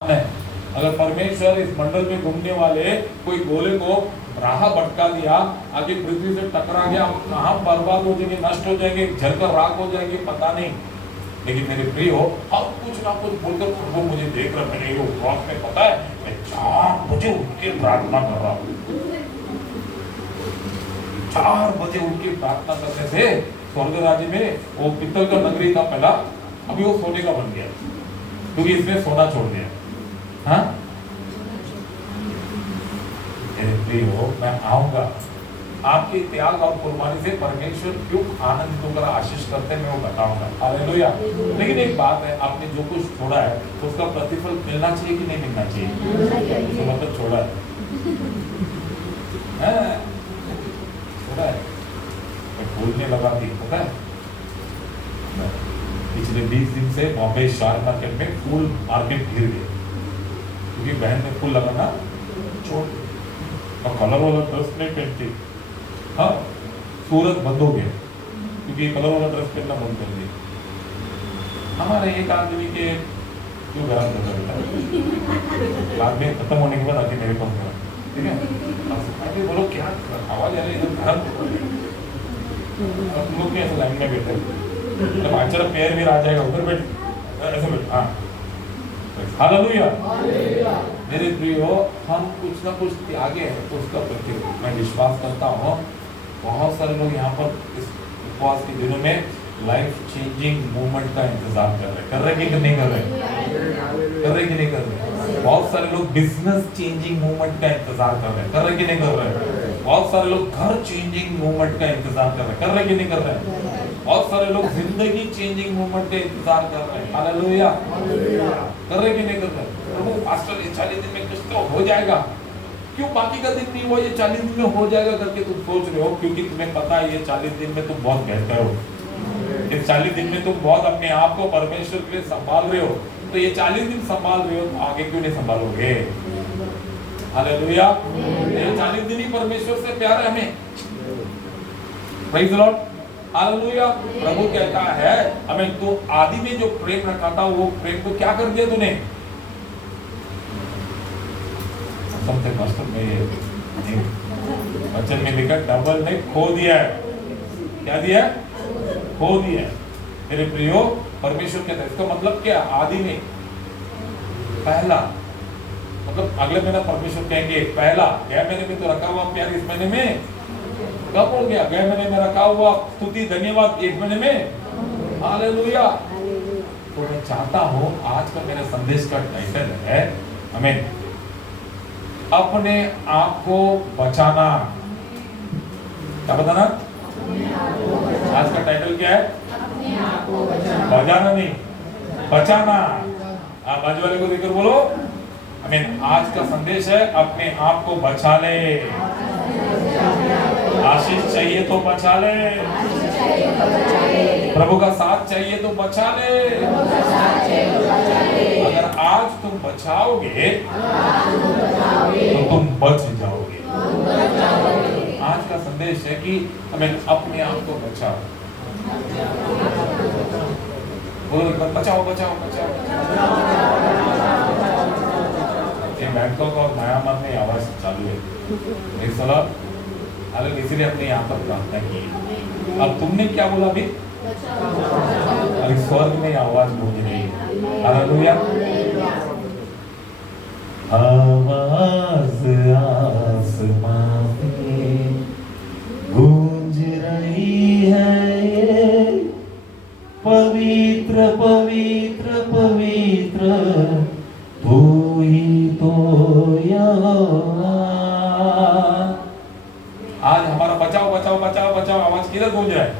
है। अगर परमेश्वर इस मंडल में घूमने वाले कोई गोले को राह भटका दिया, आगे पृथ्वी से टकरा गया, हम कहाँ बर्बाद हो जाएंगे, नष्ट हो जाएंगे, जलकर राख हो जाएंगे, पता नहीं। लेकिन मेरे प्रिय हो, हम कुछ ना कुछ बोलकर वो मुझे देख रहा, मैंने ये उपवास में पता है मैं 4 बजे उठ के प्रार्थना कर रहा हूँ। 4 बजे उठ के प्रार्थना करने से स्वर्ग राज्य में वो पित्तल का नगरी था पहला, अभी वो सोने का बन गया, क्योंकि इसने सोना छोड़ दिया। हाँ, मेरे प्रिय हो, मैं आऊंगा आपके त्याग और कुर्बानी से परमेश्वर क्यों आनंदित होकर आशीष करते हैं, मैं वो बताऊंगा। हालेलुया। लेकिन एक बात है, आपने जो कुछ छोड़ा है तो उसका प्रतिफल मिलना चाहिए कि नहीं मिलना चाहिए? तो मतलब छोड़ा है, छोड़ा है। मैं भूलने लगा थी, पता है पिछले 20 दिन से बॉम्बे शेयर मार्केट में फूल मार्केट गिर गए, क्योंकि बहन ने फूल लगाना छोड़ और कलर वाला ड्रेस नहीं पहनती। हाँ, सूरत बंद हो गया क्योंकि कलर वाला ड्रेस पहनना बंद कर दिया। हमारे एक आदमी के क्यों गरम कर देता बाद में खत्म होने के बाद आके मेरे पास गया, ठीक है, अभी बोलो क्या आवाज आ रही है, गरम तुम लोग ऐसे लाइन में बैठे, जब आचर पैर भी आ जाएगा उधर बैठ, ऐसे बैठ। हाँ, हालेलुया। मेरे प्रियो, हम कुछ ना कुछ त्यागे हैं तो उसका प्रतिफल मैं विश्वास करता हूँ। बहुत सारे लोग यहाँ पर इस उपवास के दिनों में लाइफ चेंजिंग मूवमेंट का इंतजार कर रहे कि नहीं कर रहे? कर रहे कि नहीं कर रहे? बहुत सारे लोग बिजनेस चेंजिंग मूवमेंट का इंतजार कर रहे कि नहीं कर रहे? बहुत सारे लोग घर चेंजिंग मूवमेंट का इंतजार कर रहे कि नहीं कर रहे? बहुत सारे लोग जिंदगी चेंजिंग मूवमेंट का इंतजार कर रहे हैं। हालेलुया। कर रहे कि नहीं कर रहे? प्रभु पास्टर ये 40 दिन में कुछ तो हो जाएगा, क्यों बाकी का दिन नहीं हुआ, ये 40 दिन में हो जाएगा करके तुम सोच रहे हो, क्योंकि तुम्हें पता है ये 40 दिन में तुम बहुत बेहतर हो। इस 40 दिन में तुम बहुत अपने आप को परमेश्वर के लिए संभाल रहे हो, तो ये 40 दिन संभाल रहे हो तो आगे क्यों नहीं संभालोगे? हालेलुया। ये 40 दिन ही परमेश्वर से प्यार है हमें। Praise the Lord. हालेलुया। प्रभु कहता है हमें, तो आदि में जो प्रेम रखा था वो प्रेम को क्या कर दिया तूने? सबसे कष्ट में वचन में लिखा डबल नहीं, खो दिया है। क्या दिया? खो दिया है। मेरे प्रियो, परमेश्वर कहता है, इसका मतलब क्या? आदि में पहला, मतलब अगले महीना परमेश्वर कहेंगे पहला, गया महीने में तो रखा हुआ प्यार इस महीने में कब हो गया? गए महीने में रखा हुआ स्तुति धन्यवाद एक महीने में। हालेलुया। तो मैं चाहता हूँ आज का मेरे संदेश का टाइटल है, हमें अपने आप को बचाना। क्या बताना? आज का टाइटल क्या है? बचाना नहीं, बचाना। आप बाजू वाले को देखकर बोलो, हमें आज का संदेश है अपने आप को बचा ले। आशीष चाहिए तो बचा ले, प्रभु का साथ चाहिए तो बचा ले। अगर आज तुम बचाओगे तो तुम बच जाओगे। आज का संदेश है कि हमें अपने आप को बचाओ। बोलो एक बार, बचाओ बचाओ बचाओ। बैंकॉक और म्यांमार में आवाज चालू है एक सलाह, अलग इसीलिए अपने यहाँ पर प्रार्थना की। अब तुमने क्या बोला अभी? अरे स्वर्ग में आवाज गूंज रही है। हालेलुया। आवाज आसमां में गूंज रही है, ये पवित्र पवित्र पवित्र तू ही तो यहोवा। आज हमारा बचाओ बचाओ बचाओ बचाओ आवाज किधर गूंज रहा है?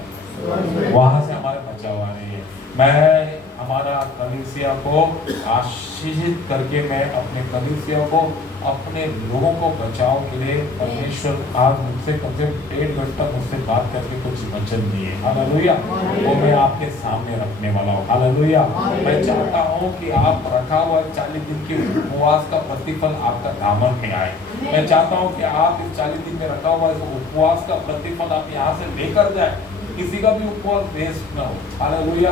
वहां से हमारे बचाव आ रही है। मैं हमारा कलीसिया को आशीषित करके, मैं अपने कलीसिया को, अपने लोगों को बचाव के लिए परमेश्वर आज मुझसे कम से कम 1.5 घंटा मुझसे बात करके कुछ वचन दिए। हालेलुया। वो मैं आपके सामने रखने वाला हूँ। हालेलुया। मैं चाहता हूँ कि आप रखा हुआ 40 दिन के उपवास का प्रतिफल आपका दामन में आए। मैं चाहता हूँ कि आप इस 40 दिन में रखा हुआ इस उपवास का प्रतिफल आप यहाँ से लेकर जाए, किसी का भी उपवास वेस्ट ना हो। हालेलुया।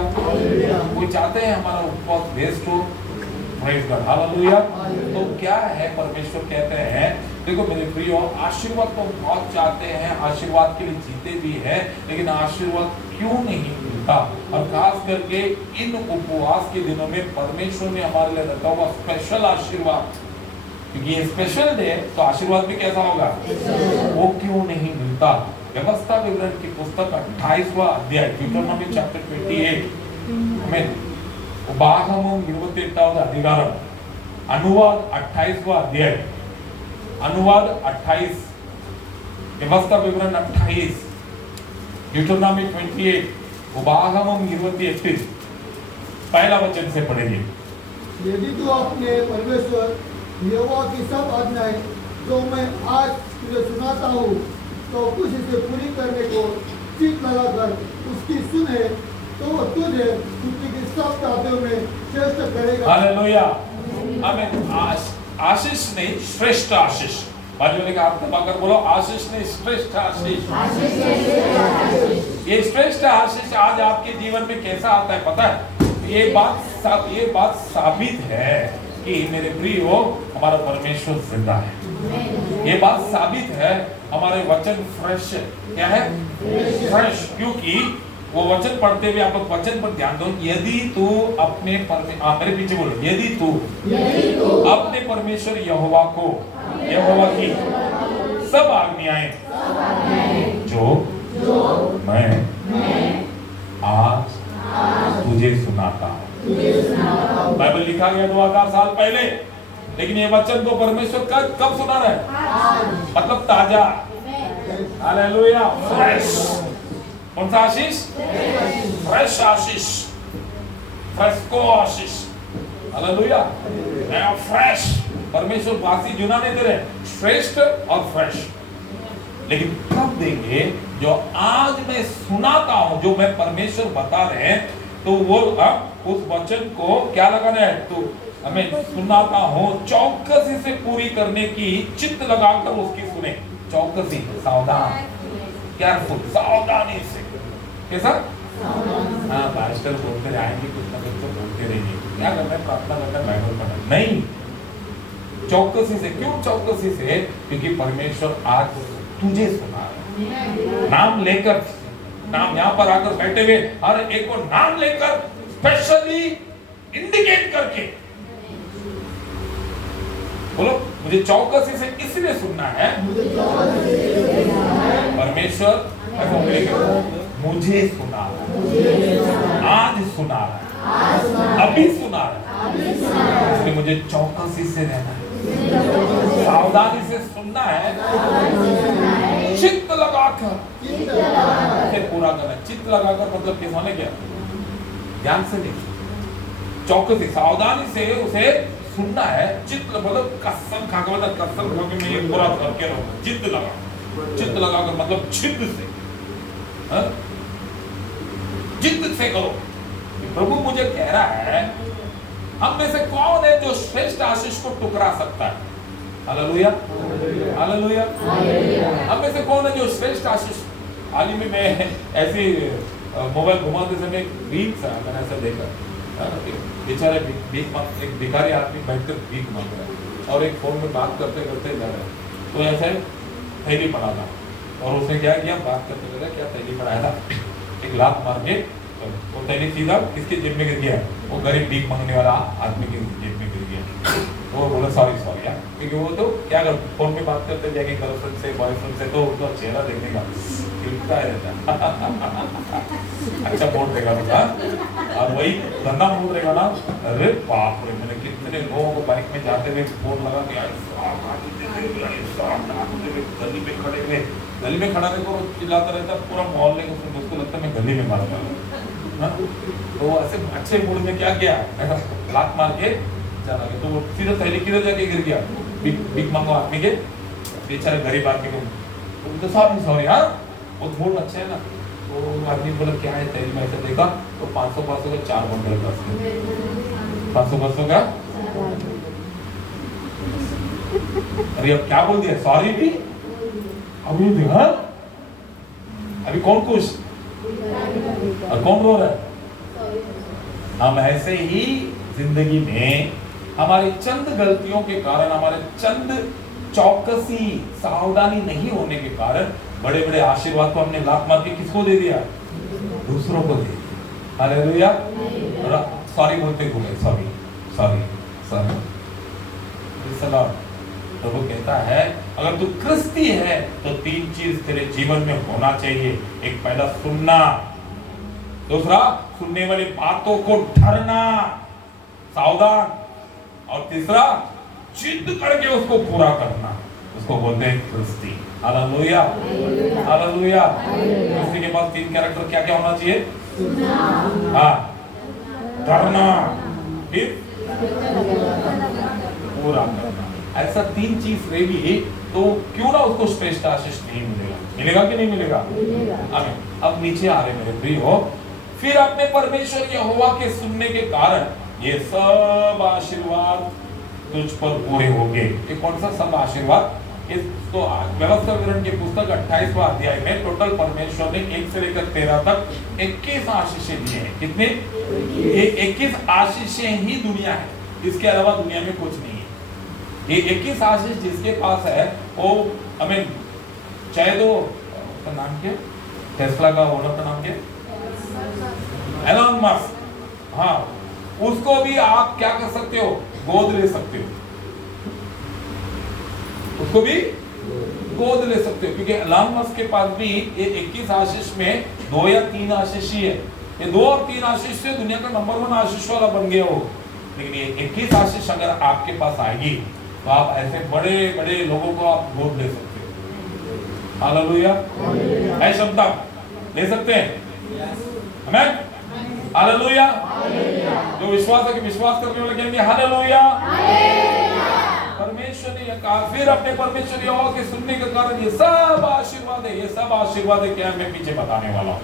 कोई चाहते हैं हमारा उपवास वेस्ट हो? Praise God, hallelujah. तो क्या है, परमेश्वर कहते हैं, देखो मेरे प्रियो, आशीर्वाद तो बहुत चाहते हैं, आशीर्वाद के लिए जीते भी हैं, लेकिन आशीर्वाद क्यों नहीं मिलता? और खास करके इन उपवास के दिनों में परमेश्वर ने हमारे लिए रखा हुआ स्पेशल आशीर्वाद, क्योंकि ये स्पेशल डे, तो आशीर्वाद भी कैसा होगा, वो क्यों नहीं मिलता? व्यवस्था विवरण की पुस्तक 28वां अध्याय, ड्यूटरनॉमी चैप्टर 28, आमेन, उपागमम 28వ అధికారం, अनुवाद 28वां अध्याय, अनुवाद 28, व्यवस्था विवरण 28, ड्यूटरनॉमी 28, उपागमम 28, पहला वचन से पढ़ेंगे। यदि तू अपने परमेश्वर यहोवा की सब आज्ञाएं जो मैं आज तुझे सुनाता हूँ तो कुछ इसे पूरी करने को चित लगाकर उसकी सुने, तो वो तुझे पृथ्वी की सब जातियों में श्रेष्ठ करेगा। हालेलुया, आमीन। आशीष नहीं, श्रेष्ठ आशीष। बाजू वाले का हाथ दबाकर बोलो, आशीष नहीं, श्रेष्ठ आशीष। ये श्रेष्ठ आशीष आज आपके जीवन में कैसा आता है पता है? ये बात साबित है कि मेरे प्रियो, हमारा परमेश्वर जिंदा है। ये बात साबित है, हमारे वचन फ्रेश है। क्या है? फ्रेश। क्योंकि वो वचन पढ़ते हुए आप वचन पर ध्यान दो। यदि तू अपने मेरे पीछे बोलो, यदि तू अपने परमेश्वर यहोवा को, यहोवा की सब आज्ञाएं जो मैं आज तुझे सुनाता हूँ। बाइबल लिखा गया 2000 साल पहले, लेकिन ये वचन को परमेश्वर कब सुना रहा है? मतलब ताजा। Hallelujah, fresh. कौन सा Ashish? Fresh Ashish, fresco Ashish. Hallelujah, fresh. परमेश्वर बासी जुना नहीं दे रहे, श्रेष्ठ और फ्रेश। लेकिन कब देंगे? जो आज मैं सुनाता हूं, जो मैं परमेश्वर बता रहे हैं, तो वो उस वचन को क्या लगाना है? तो हमें सुनाता हूं, चौकसी से पूरी करने की चित्त लगाकर उसकी सुने। चौकसी, सावधान, केयरफुल, सावधानी से। कैसा? हाँ, पास्टर बोलते रहेंगे, कुछ ना कुछ तो बोलते रहेंगे। क्या करना है? प्रार्थना करना, बाइबल पढ़ना नहीं। चौकसी से। क्यों चौकसी से? क्योंकि परमेश्वर आज तुझे सुना है, नाम लेकर। नाम यहाँ पर आकर बैठे हुए हर एक को नाम लेकर स्पेशली इंडिकेट करके बोलो, मुझे चौकसी से इसलिए सुनना है, परमेश्वर मुझे सुना है, आज सुना है, अभी सुना है, इसलिए मुझे चौकसी से रहना है, सावधानी से सुनना है, चित्त लगाकर फिर पूरा करना। चित्त लगाकर मतलब किस होने क्या? ध्यान से नहीं, चौकसी, सावधानी से उसे सुनना है। चित्त मतलब कसम खा के, मतलब कसम खा के मैं ये पूरा करके रहूंगा। चित्त लगा, चित्त लगाकर मतलब जिद से, जिद से करो। प्रभु मुझे कह रहा है, हम में से कौन है जो श्रेष्ठ आशीष को टुकरा सकता है? Hallelujah, hallelujah. हम में से कौन है जो श्रेष्ठ आशीष? हाल ही में मैं ऐसे मोबाइल घुमाते समय रील सा मैंने ऐसा देखा, बेचारे एक भिखारी आदमी बैठकर भीख मांग रहा है और एक फोन में बात करते करते जा रहा है। तो ऐसे थैली पड़ा था और उसने क्या किया, बात करते करते क्या थैली पड़ाया था, एक लात मार के वो थैली सीधा किसके जेब में गिर गया? वो गरीब भीख मांगने वाला आदमी के जेब में गिर गया। वो बोला सॉरी यार, क्योंकि वो तो क्या कर फोन पे बात करते जाके गर्लफ्रेंड से, बॉयफ्रेंड से, तो उनका चेहरा देखने का खिलता रहता अच्छा बोल देगा बेटा, और वही धंधा बोल रहेगा ना। अरे बाप रे, मैंने कितने लोगों को बाइक में जाते हुए फोन लगा के गली में खड़े हुए, गली में खड़ा रहकर चिल्लाता रहता, पूरा मोहल्ले को उसको लगता है मैं गली में मार रहा हूँ। तो ऐसे अच्छे मूड में क्या किया, लात मार के चला गया। तो वो सीधा थैली किधर जाके गिर गया? भीख मांगो आदमी के, बेचारे गरीब आदमी को। तो सॉरी हाँ, वो मूड अच्छे है ना। तो आदमी बोला क्या है थैली में? ऐसा देखा तो 500 का 4 बंडल का, 500 का। अरे अब क्या बोल दिया? सॉरी भी अभी देखा, अभी कौन खुश और कौन रो रहा है? हम ऐसे ही जिंदगी में हमारी चंद गलतियों के कारण, हमारे चंद चौकसी सावधानी नहीं होने के कारण बड़े बड़े आशीर्वाद को हमने लात मार के किसको दे दिया? दूसरों को दे दिया। हालेलुया। सॉरी बोलते घूमे, सॉरी सॉरी सॉरी। प्रभु कहता है अगर तू क्रिस्ती है तो 3 चीज तेरे जीवन में होना चाहिए। एक, पहला सुनना, दूसरा सुनने वाली बातों को ठहरना, सावधान, और तीसरा जिद करके उसको पूरा करना। उसको बोलते हैं क्रिस्ती। Hallelujah hallelujah. क्रिस्ती के पास 3 कैरेक्टर क्या क्या होना चाहिए? हाँ, ठहरना, फिर पूरा करना। ऐसा 3 चीज रहेगी तो क्यों ना उसको श्रेष्ठ आशीष नहीं मिलेगा? मिलेगा कि नहीं मिलेगा? आमीन। अब नीचे आ रहे मेरे प्रियो, फिर अपने परमेश्वर यहोवा के सुनने के कारण ये सब आशीर्वाद तुझ पर पूरे होंगे। ये कौन सा सब आशीर्वाद? इस तो व्यवस्था विवरण की पुस्तक 28वां अध्याय में टोटल परमेश्वर ने 1 से लेकर 13 तक 21 आशीषें दिए हैं। कितने? ये 21 आशीषें ही दुनिया है, इसके अलावा दुनिया में कुछ नहीं है। ये 21 आशीष जिसके पास है वो हमें, चाहे तो उसका नाम क्या, टेस्ला का ओनर का नाम क्या, एलन मस्क, हाँ, उसको भी आप क्या कर सकते हो? गोद ले सकते हो, उसको भी गोद ले सकते हो, क्योंकि एलन मस्क के पास भी ये 21 आशीष में 2 या 3 आशीष ही है। ये 2 और 3 आशीष से दुनिया का नंबर 1 आशीष वाला बन गया हो। लेकिन ये 21 आशीष अगर आपके पास आएगी तो आप ऐसे बड़े बड़े लोगों को आप गोद ले सकते हो। हालेलुया। है शब्द ले सकते हैं? आमीन। हालेलुया। जो विश्वास है कि विश्वास करने वाले कहेंगे हालेलुया। परमेश्वर ने कहा फिर अपने परमेश्वर यहोवा के सुनने के कारण ये सब आशीर्वाद है। ये सब आशीर्वाद है क्या? मैं पीछे बताने वाला हूँ।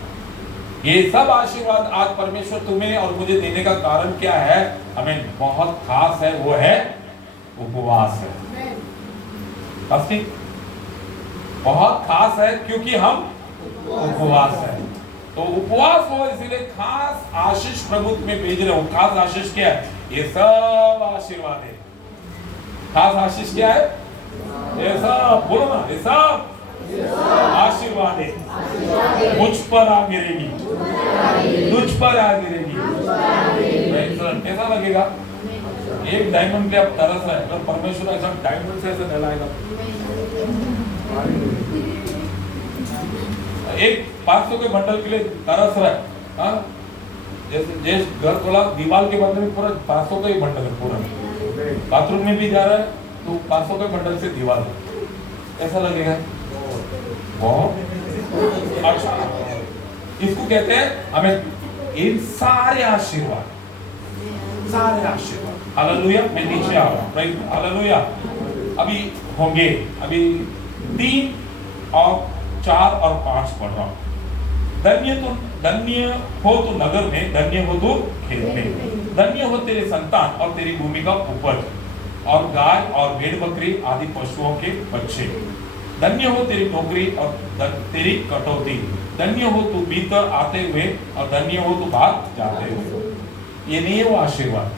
ये सब आशीर्वाद आज परमेश्वर तुम्हें और मुझे देने का कारण क्या है? हमें बहुत खास है, वो है उपवास है। फास्टिंग बहुत खास है क्योंकि हम उपवास है। तो उपवास हो इसलिए खास आशीष प्रभु में भेज रहे हो। खास आशीष क्या है? ये सब आशीर्वाद है। खास आशीष क्या है? ये सब, बोलो ना, ये सब आशीर्वाद है। मुझ पर आ गिरेगी, तुझ पर आ गिरेगी। कैसा लगेगा? एक डायमंड पे आप तरस रहे हैं, अगर परमेश्वर ऐसा डायमंड से ऐसे नहलाएगा, एक 500 के बंडल के लिए तरस रहा है, हाँ? जैसे घर खोला, दीवार के बंडल में पूरा 500 का ही बंडल है पूरा, बाथरूम में भी जा रहा है तो 500 के बंडल से दीवार है, कैसा लगेगा? बहुत अच्छा। इसको कहते हैं हमें इन सारे आशीर्वाद, सारे आशीर्वाद। हालेलुया। मैं नीचे आ रहा हूँ, राइट? हालेलुया। अभी होंगे, अभी 3 और 4 और 5 पढ़ रहा हूँ। धन्य हो तो नगर में, धन्य हो तो खेत में, धन्य हो तेरे संतान और तेरी भूमि का उपज और गाय और भेड़ बकरी आदि पशुओं के बच्चे। धन्य हो तेरी नौकरी और तेरी कटौती, धन्य हो तू भीतर आते हुए और धन्य हो तू बाहर जाते हुए। ये नहीं है वो आशीर्वाद।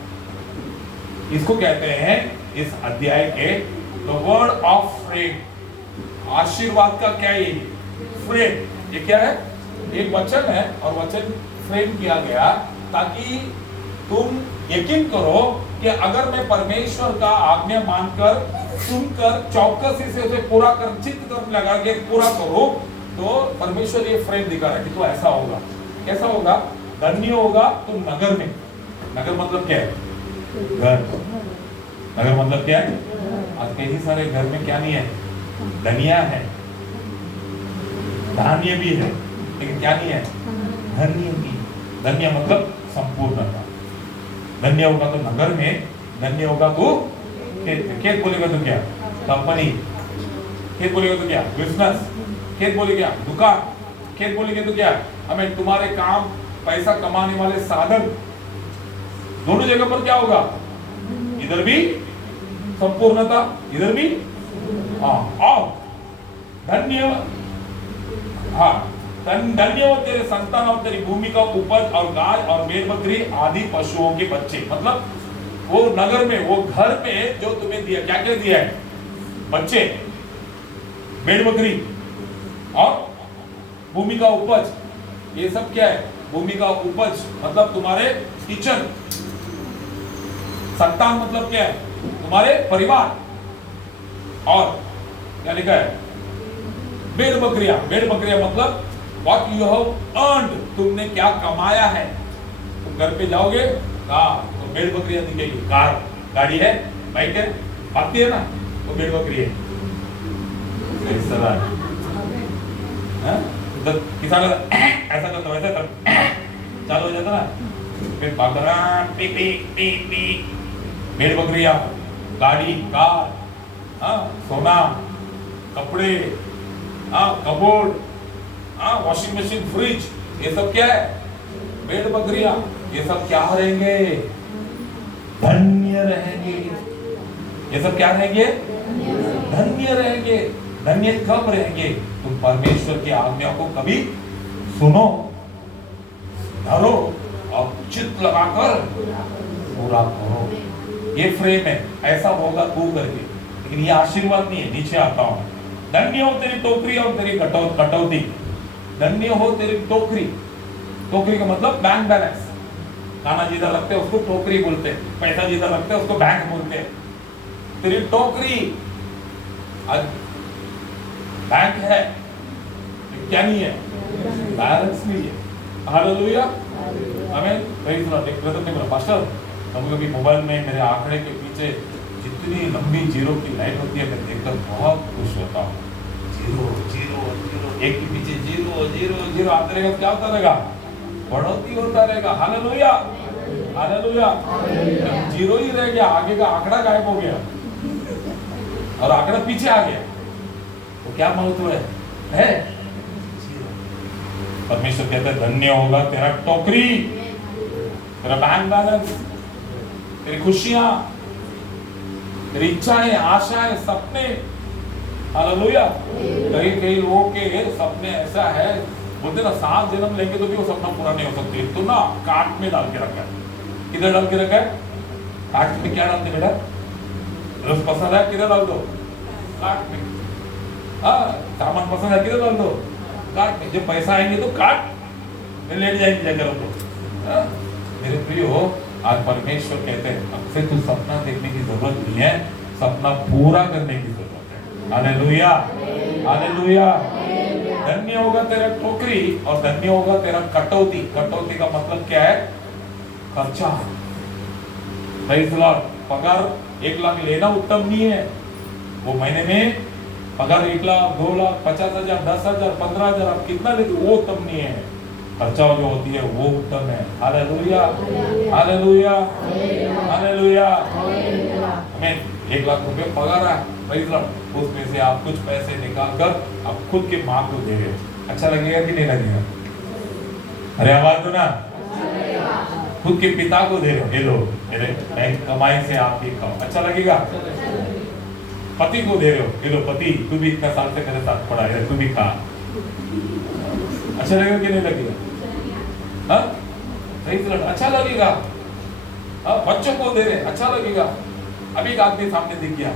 इसको कहते हैं इस अध्याय के द वर्ड ऑफ फ्रेम। आशीर्वाद का क्या है? फ्रेम। ये क्या है? एक वचन है और वचन फ्रेम किया गया ताकि तुम यकीन करो कि अगर मैं परमेश्वर का आज्ञा मानकर, सुनकर, चौकसी से उसे पूरा कर, चित्त कर लगा के पूरा करो तो परमेश्वर ये फ्रेम दिखा रहा है कि तो ऐसा होगा। कैसा होगा? धन्य होगा तुम नगर में। नगर मतलब क्या है? घर। नगर मतलब क्या है? आज कई सारे घर में क्या नहीं है? धनिया है, धान्य भी है, लेकिन क्या नहीं है? धन्य नहीं। धन्य मतलब संपूर्णता। धन्य होगा तो नगर में, धन्य होगा तो खेत में। खेत बोलेगा तो क्या? कंपनी। खेत बोलेगा तो क्या? बिजनेस। खेत बोले क्या? दुकान। खेत बोलेगे तो क्या? हमें तुम्हारे काम, पैसा कमाने वाले साधन। दोनों जगह पर क्या होगा? इधर भी संपूर्णता, इधर भी और धन्य, धन्य हो तेरे संतान और तेरी भूमि का उपज और गाय और भेड़ बकरी आदि पशुओं के बच्चे। मतलब वो नगर में, वो घर में जो तुम्हें दिया, क्या क्या दिया है? बच्चे, भेड़ बकरी और भूमि का उपज। ये सब क्या है? भूमि का उपज मतलब तुम्हारे किचन। संतान मतलब क्या है? तुम्हारे परिवार। और क्या लिखा है? भेड़ बकरियां। भेड़ बकरियां मतलब what you have earned, तुमने क्या कमाया है। तुम घर पे जाओगे, हाँ, तो भेड़ बकरियां दिखेगी। कार, गाड़ी है, बाइक है, आती है ना, वो भेड़ बकरी है। किसान ऐसा करता, वैसा करता, चालू हो जाता ना, फिर भागता, पी पी पी पी। भेड़ बकरियां, गाड़ी, कार, हाँ, सोना, कपड़े, हाँ, कबोर्ड, हाँ, वॉशिंग मशीन, फ्रिज, ये सब क्या है? भेड़ बकरियां। ये सब क्या रहेंगे? धन्य रहेंगे। ये सब क्या रहेंगे? धन्य रहेंगे। धन्य कब रहेंगे? तुम परमेश्वर की आज्ञा को कभी सुनो, धरो और चित्त लगाकर पूरा करो। ये फ्रेम है, ऐसा होगा तू करके। लेकिन ये आशीर्वाद नहीं है। नीचे आता हूं, धन्य हो तेरी टोकरी और तेरी कटौती। धन्य हो तेरी टोकरी। टोकरी का मतलब बैंक बैलेंस। खाना जिधर रखते हैं उसको टोकरी बोलते हैं, पैसा जिधर रखते हैं उसको बैंक बोलते हैं। तेरी टोकरी बैंक है, क्या नहीं है? बैलेंस नहीं है। हालेलुया, आमीन। Praise the Lord. एक ब्रदर ने बोला, पास्टर, कभी-कभी मोबाइल में मेरे आंकड़े के पीछे जितनी लंबी जीरो की लाइन होती है, मैं देखकर बहुत खुश होता हूँ। जीरो जीरो जीरो, एक के पीछे जीरो जीरो जीरो आते रहेगा, क्या होता रहेगा? बढ़ोतरी होता रहेगा। Hallelujah, hallelujah. जीरो ही रह गया, आगे का आंकड़ा गायब हो गया और आंकड़ा पीछे आ गया, तो क्या महत्व है? परमेश्वर कहता है, धन्य होगा तेरा टोकरी, तेरा बैंक बैलेंस, तेरी खुशियां, तेरी इच्छाएं, आशाएं, सपने। हालेलुया। कई लोगों के सपने ऐसा है, बोलते ना 7 जन्म लेंगे तो भी वो सपना पूरा नहीं हो सकती। तो ना काट में डाल के रखा है। किधर डाल के रखा है? काट में। क्या डालते बेटा? रस पसंद है, किधर डाल दो? काट में। हाँ, सामान पसंद है, किधर डाल दो? काट में। जब पैसा आएंगे तो काट में लेट जाएंगे जाकर उनको। मेरे प्रियो, आज परमेश्वर कहते हैं, अब से तू सपना देखने की जरूरत नहीं है, सपना पूरा करने की जरूरत है। Hallelujah, hallelujah. धन्य होगा तेरा टोकरी और धन्य होगा तेरा कटौती। कटौती का मतलब क्या है? खर्चा। Praise the Lord. पगार 1 लाख लेना उत्तम नहीं है। वो महीने में पगार 1 लाख, 2 लाख, 50,000, 10,000, 15,000, आप कितना लेते, वो उत्तम नहीं है। खर्चा जो होती है वो उत्तम है। Hallelujah, hallelujah, hallelujah. हमें 1 लाख रुपए पगार है, प्रेज़ द लॉर्ड, उसमें से आप कुछ पैसे निकाल कर आप खुद के माँ को दे रहे हो। अच्छा लगेगा कि नहीं लगेगा? अरे आवाज दो ना। खुद के पिता को दे रहे हो, ये लो मेरे बैंक कमाई से आप ही खाओ। अच्छा लगेगा? पति को दे रहे हो, ये लो पति, तू भी इतना साल से मेरे साथ पढ़ा है, तू भी खा। अच्छा लगेगा कि नहीं लगेगा? हाँ, सही से अच्छा लगेगा। हाँ, बच्चों को दे रहे, अच्छा लगेगा। अभी एक आदमी सामने दिख गया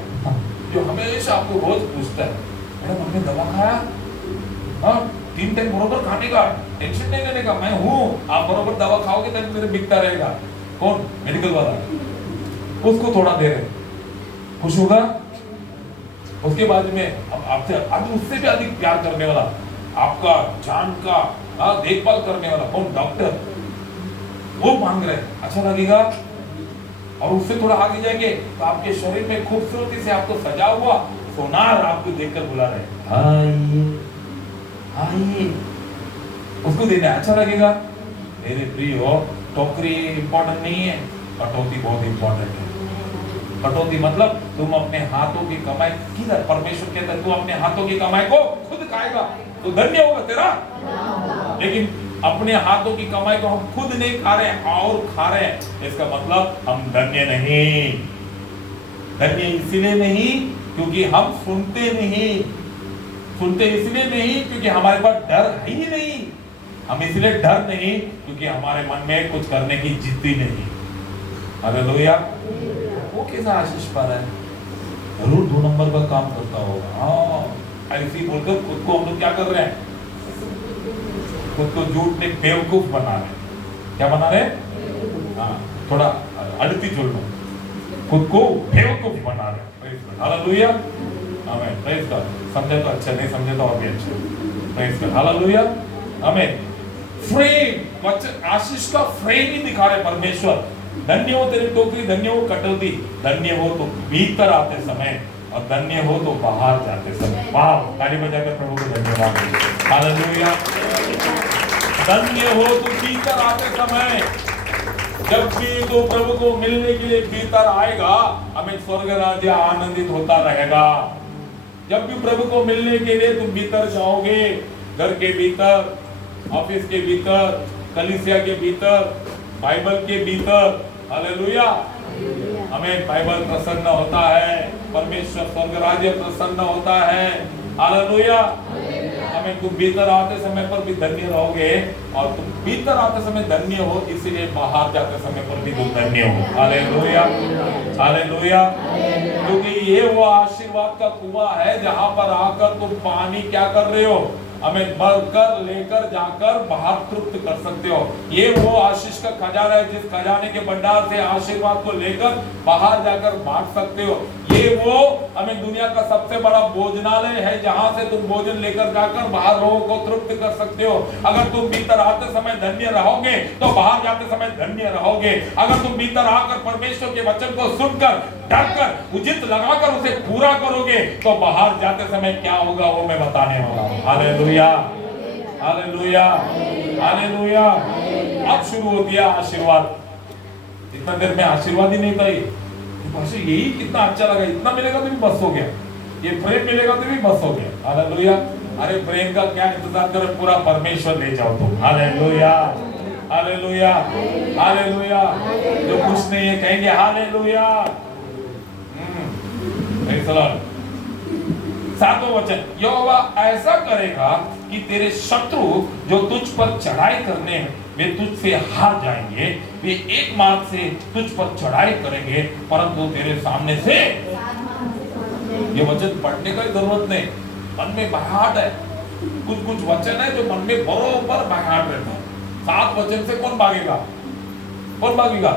जो हमेशा आपको रोज पूछता है, मैडम हमने दवा खाया? हाँ, 3 टाइम बरोबर खाने का, टेंशन नहीं लेने का, मैं हूँ, आप बरोबर दवा खाओगे तब मेरे बिकता रहेगा। कौन? मेडिकल वाला। उसको थोड़ा दे रहे, खुश होगा। उसके बाद में आपसे आज उससे भी अधिक प्यार करने वाला, आपका जान का देखभाल करने वाला कौन? डॉक्टर। वो मांग रहे, अच्छा लगेगा। और उससे थोड़ा आगे जाएंगे तो आपके शरीर में खूबसूरती से आपको सजा हुआ सोनार आपको देखकर बुला रहे, आइए आइए, उसको देना अच्छा लगेगा। मेरे प्रियो, टोकरी इंपॉर्टेंट नहीं है, कटौती बहुत इंपॉर्टेंट है। कटौती मतलब तुम अपने हाथों की कमाई, किधर? परमेश्वर कहता है तू अपने हाथों की कमाई को खुद खाएगा तो धन्य होगा तेरा। लेकिन अपने हाथों की कमाई को हम खुद नहीं खा रहे हैं और खा रहे हैं, इसका मतलब हम धन्य नहीं। धन्य इसलिए नहीं क्योंकि हम सुनते नहीं, सुनते इसलिए नहीं क्योंकि हमारे पास डर है ही नहीं, हम इसलिए डर नहीं क्योंकि हमारे मन में कुछ करने की जिद ही नहीं। हालेलुया। वो कैसा आशीष पा रहा है? जरूर 2 नंबर का काम करता होगा। हाँ, ऐसी बोलकर खुद को हम लोग क्या कर रहे हैं? खुद को झूठ में बेवकूफ बना रहे। क्या बना रहे? हाँ, थोड़ा अड़ती जुड़ लो, खुद को बेवकूफ बना रहे। हालेलुया, आमीन। Praise God. समझे तो अच्छा, नहीं समझे तो और भी अच्छा। प्रेज गॉड, हालेलुया, आमीन। फ्रेम, वचन आशीष का फ्रेम ही दिखा रहे परमेश्वर। धन्य हो तेरी टोकरी, धन्य हो कटौती, धन्य हो तो भीतर आते समय और धन्य हो तो बाहर जाते समय। वाह, ताली बजाकर प्रभु को धन्यवाद दें। हालेलुया। धन्य हो तो भीतर आते समय, जब भी तो प्रभु को मिलने के लिए भीतर आएगा, हमें स्वर्ग राज्य आनंदित होता रहेगा। जब भी प्रभु को मिलने के लिए तुम भीतर जाओगे, घर के भीतर, ऑफिस के भीतर, कलीसिया के भीतर, बाइबल के भीतर, हालेलुया, हमें बाइबल प्रसन्न होता है, परमेश्वर स्वर्ग राज्य प्रसन्न होता है। हालेलुया। हमें तुम भीतर आते समय पर भी धन्य रहोगे, और तुम भीतर आते समय धन्य हो, इसीलिए बाहर जाते समय पर भी तुम धन्य हो। Hallelujah, hallelujah. क्योंकि ये वो आशीर्वाद का कुआं है जहां पर आकर तुम पानी क्या कर रहे हो? हमें भरकर लेकर जाकर बाहर तृप्त कर सकते हो। ये वो आशीष का खजाना है जिस खजाने के भंडार से आशीर्वाद को लेकर बाहर जाकर बांट सकते हो। ये वो हमें दुनिया का सबसे बड़ा भोजनालय है जहां से तुम भोजन लेकर जाकर बाहर लोगों को तृप्त कर सकते हो। अगर तुम भीतर आते समय धन्य रहोगे तो बाहर जाते समय धन्य रहोगे। अगर तुम भीतर आकर परमेश्वर के वचन को सुनकर, डरकर, उचित लगाकर उसे पूरा करोगे तो बाहर जाते समय क्या होगा वो मैं बताने वाला हूं। Hallelujah, hallelujah, hallelujah. अब शुरू हो गया आशीर्वाद। इतना देर में आशीर्वाद ही नहीं था। ये यही कितना अच्छा लगा, इतना मिलेगा तो भी बस हो गया, ये प्रेम मिलेगा तो भी बस हो गया। हालेलुया। अरे प्रेम का क्या इंतजार करो, पूरा परमेश्वर ले जाओ तुम। Hallelujah, hallelujah, hallelujah. जो कुछ नहीं है कहेंगे हालेलुया। सातवां वचन, यहोवा ऐसा करेगा कि तेरे शत्रु जो तुझ पर चढ़ाई करने वे तुझसे हार जाएंगे। वे एक मार्ग से तुझ पर चढ़ाई करेंगे परंतु तेरे सामने से। ये वचन पढ़ने का जरूरत नहीं, मन में बहाट है। कुछ कुछ वचन है जो मन में बरोबर बहाट रहता है। 7 वचन से कौन भागेगा? कौन भागेगा?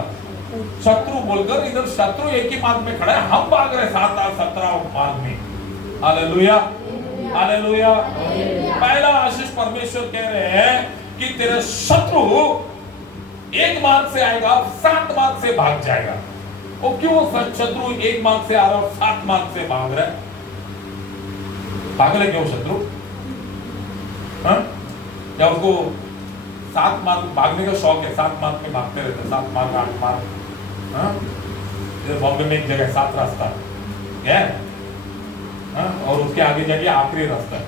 शत्रु बोलकर, इधर शत्रु एक ही मार्ग में खड़ा है, हम भाग रहे 7 और 17 मार्ग में। Hallelujah, hallelujah. पहला आशीष परमेश्वर कह रहे हैं कि तेरे शत्रु एक मार्ग से आएगा, 7 मार्ग से भाग जाएगा। वो क्यों शत्रु एक मार्ग से आ रहा है और 7 मार्ग से भाग रहा है? भाग रहे क्यों शत्रु? क्या उसको 7 मार्ग भागने का शौक है? 7 मार्ग में भागते रहते, 7 मार्ग, 8 मार्ग। बॉम्बे में एक जगह 7 रास्ता है, और उसके आगे जाके आखिरी रास्ता है।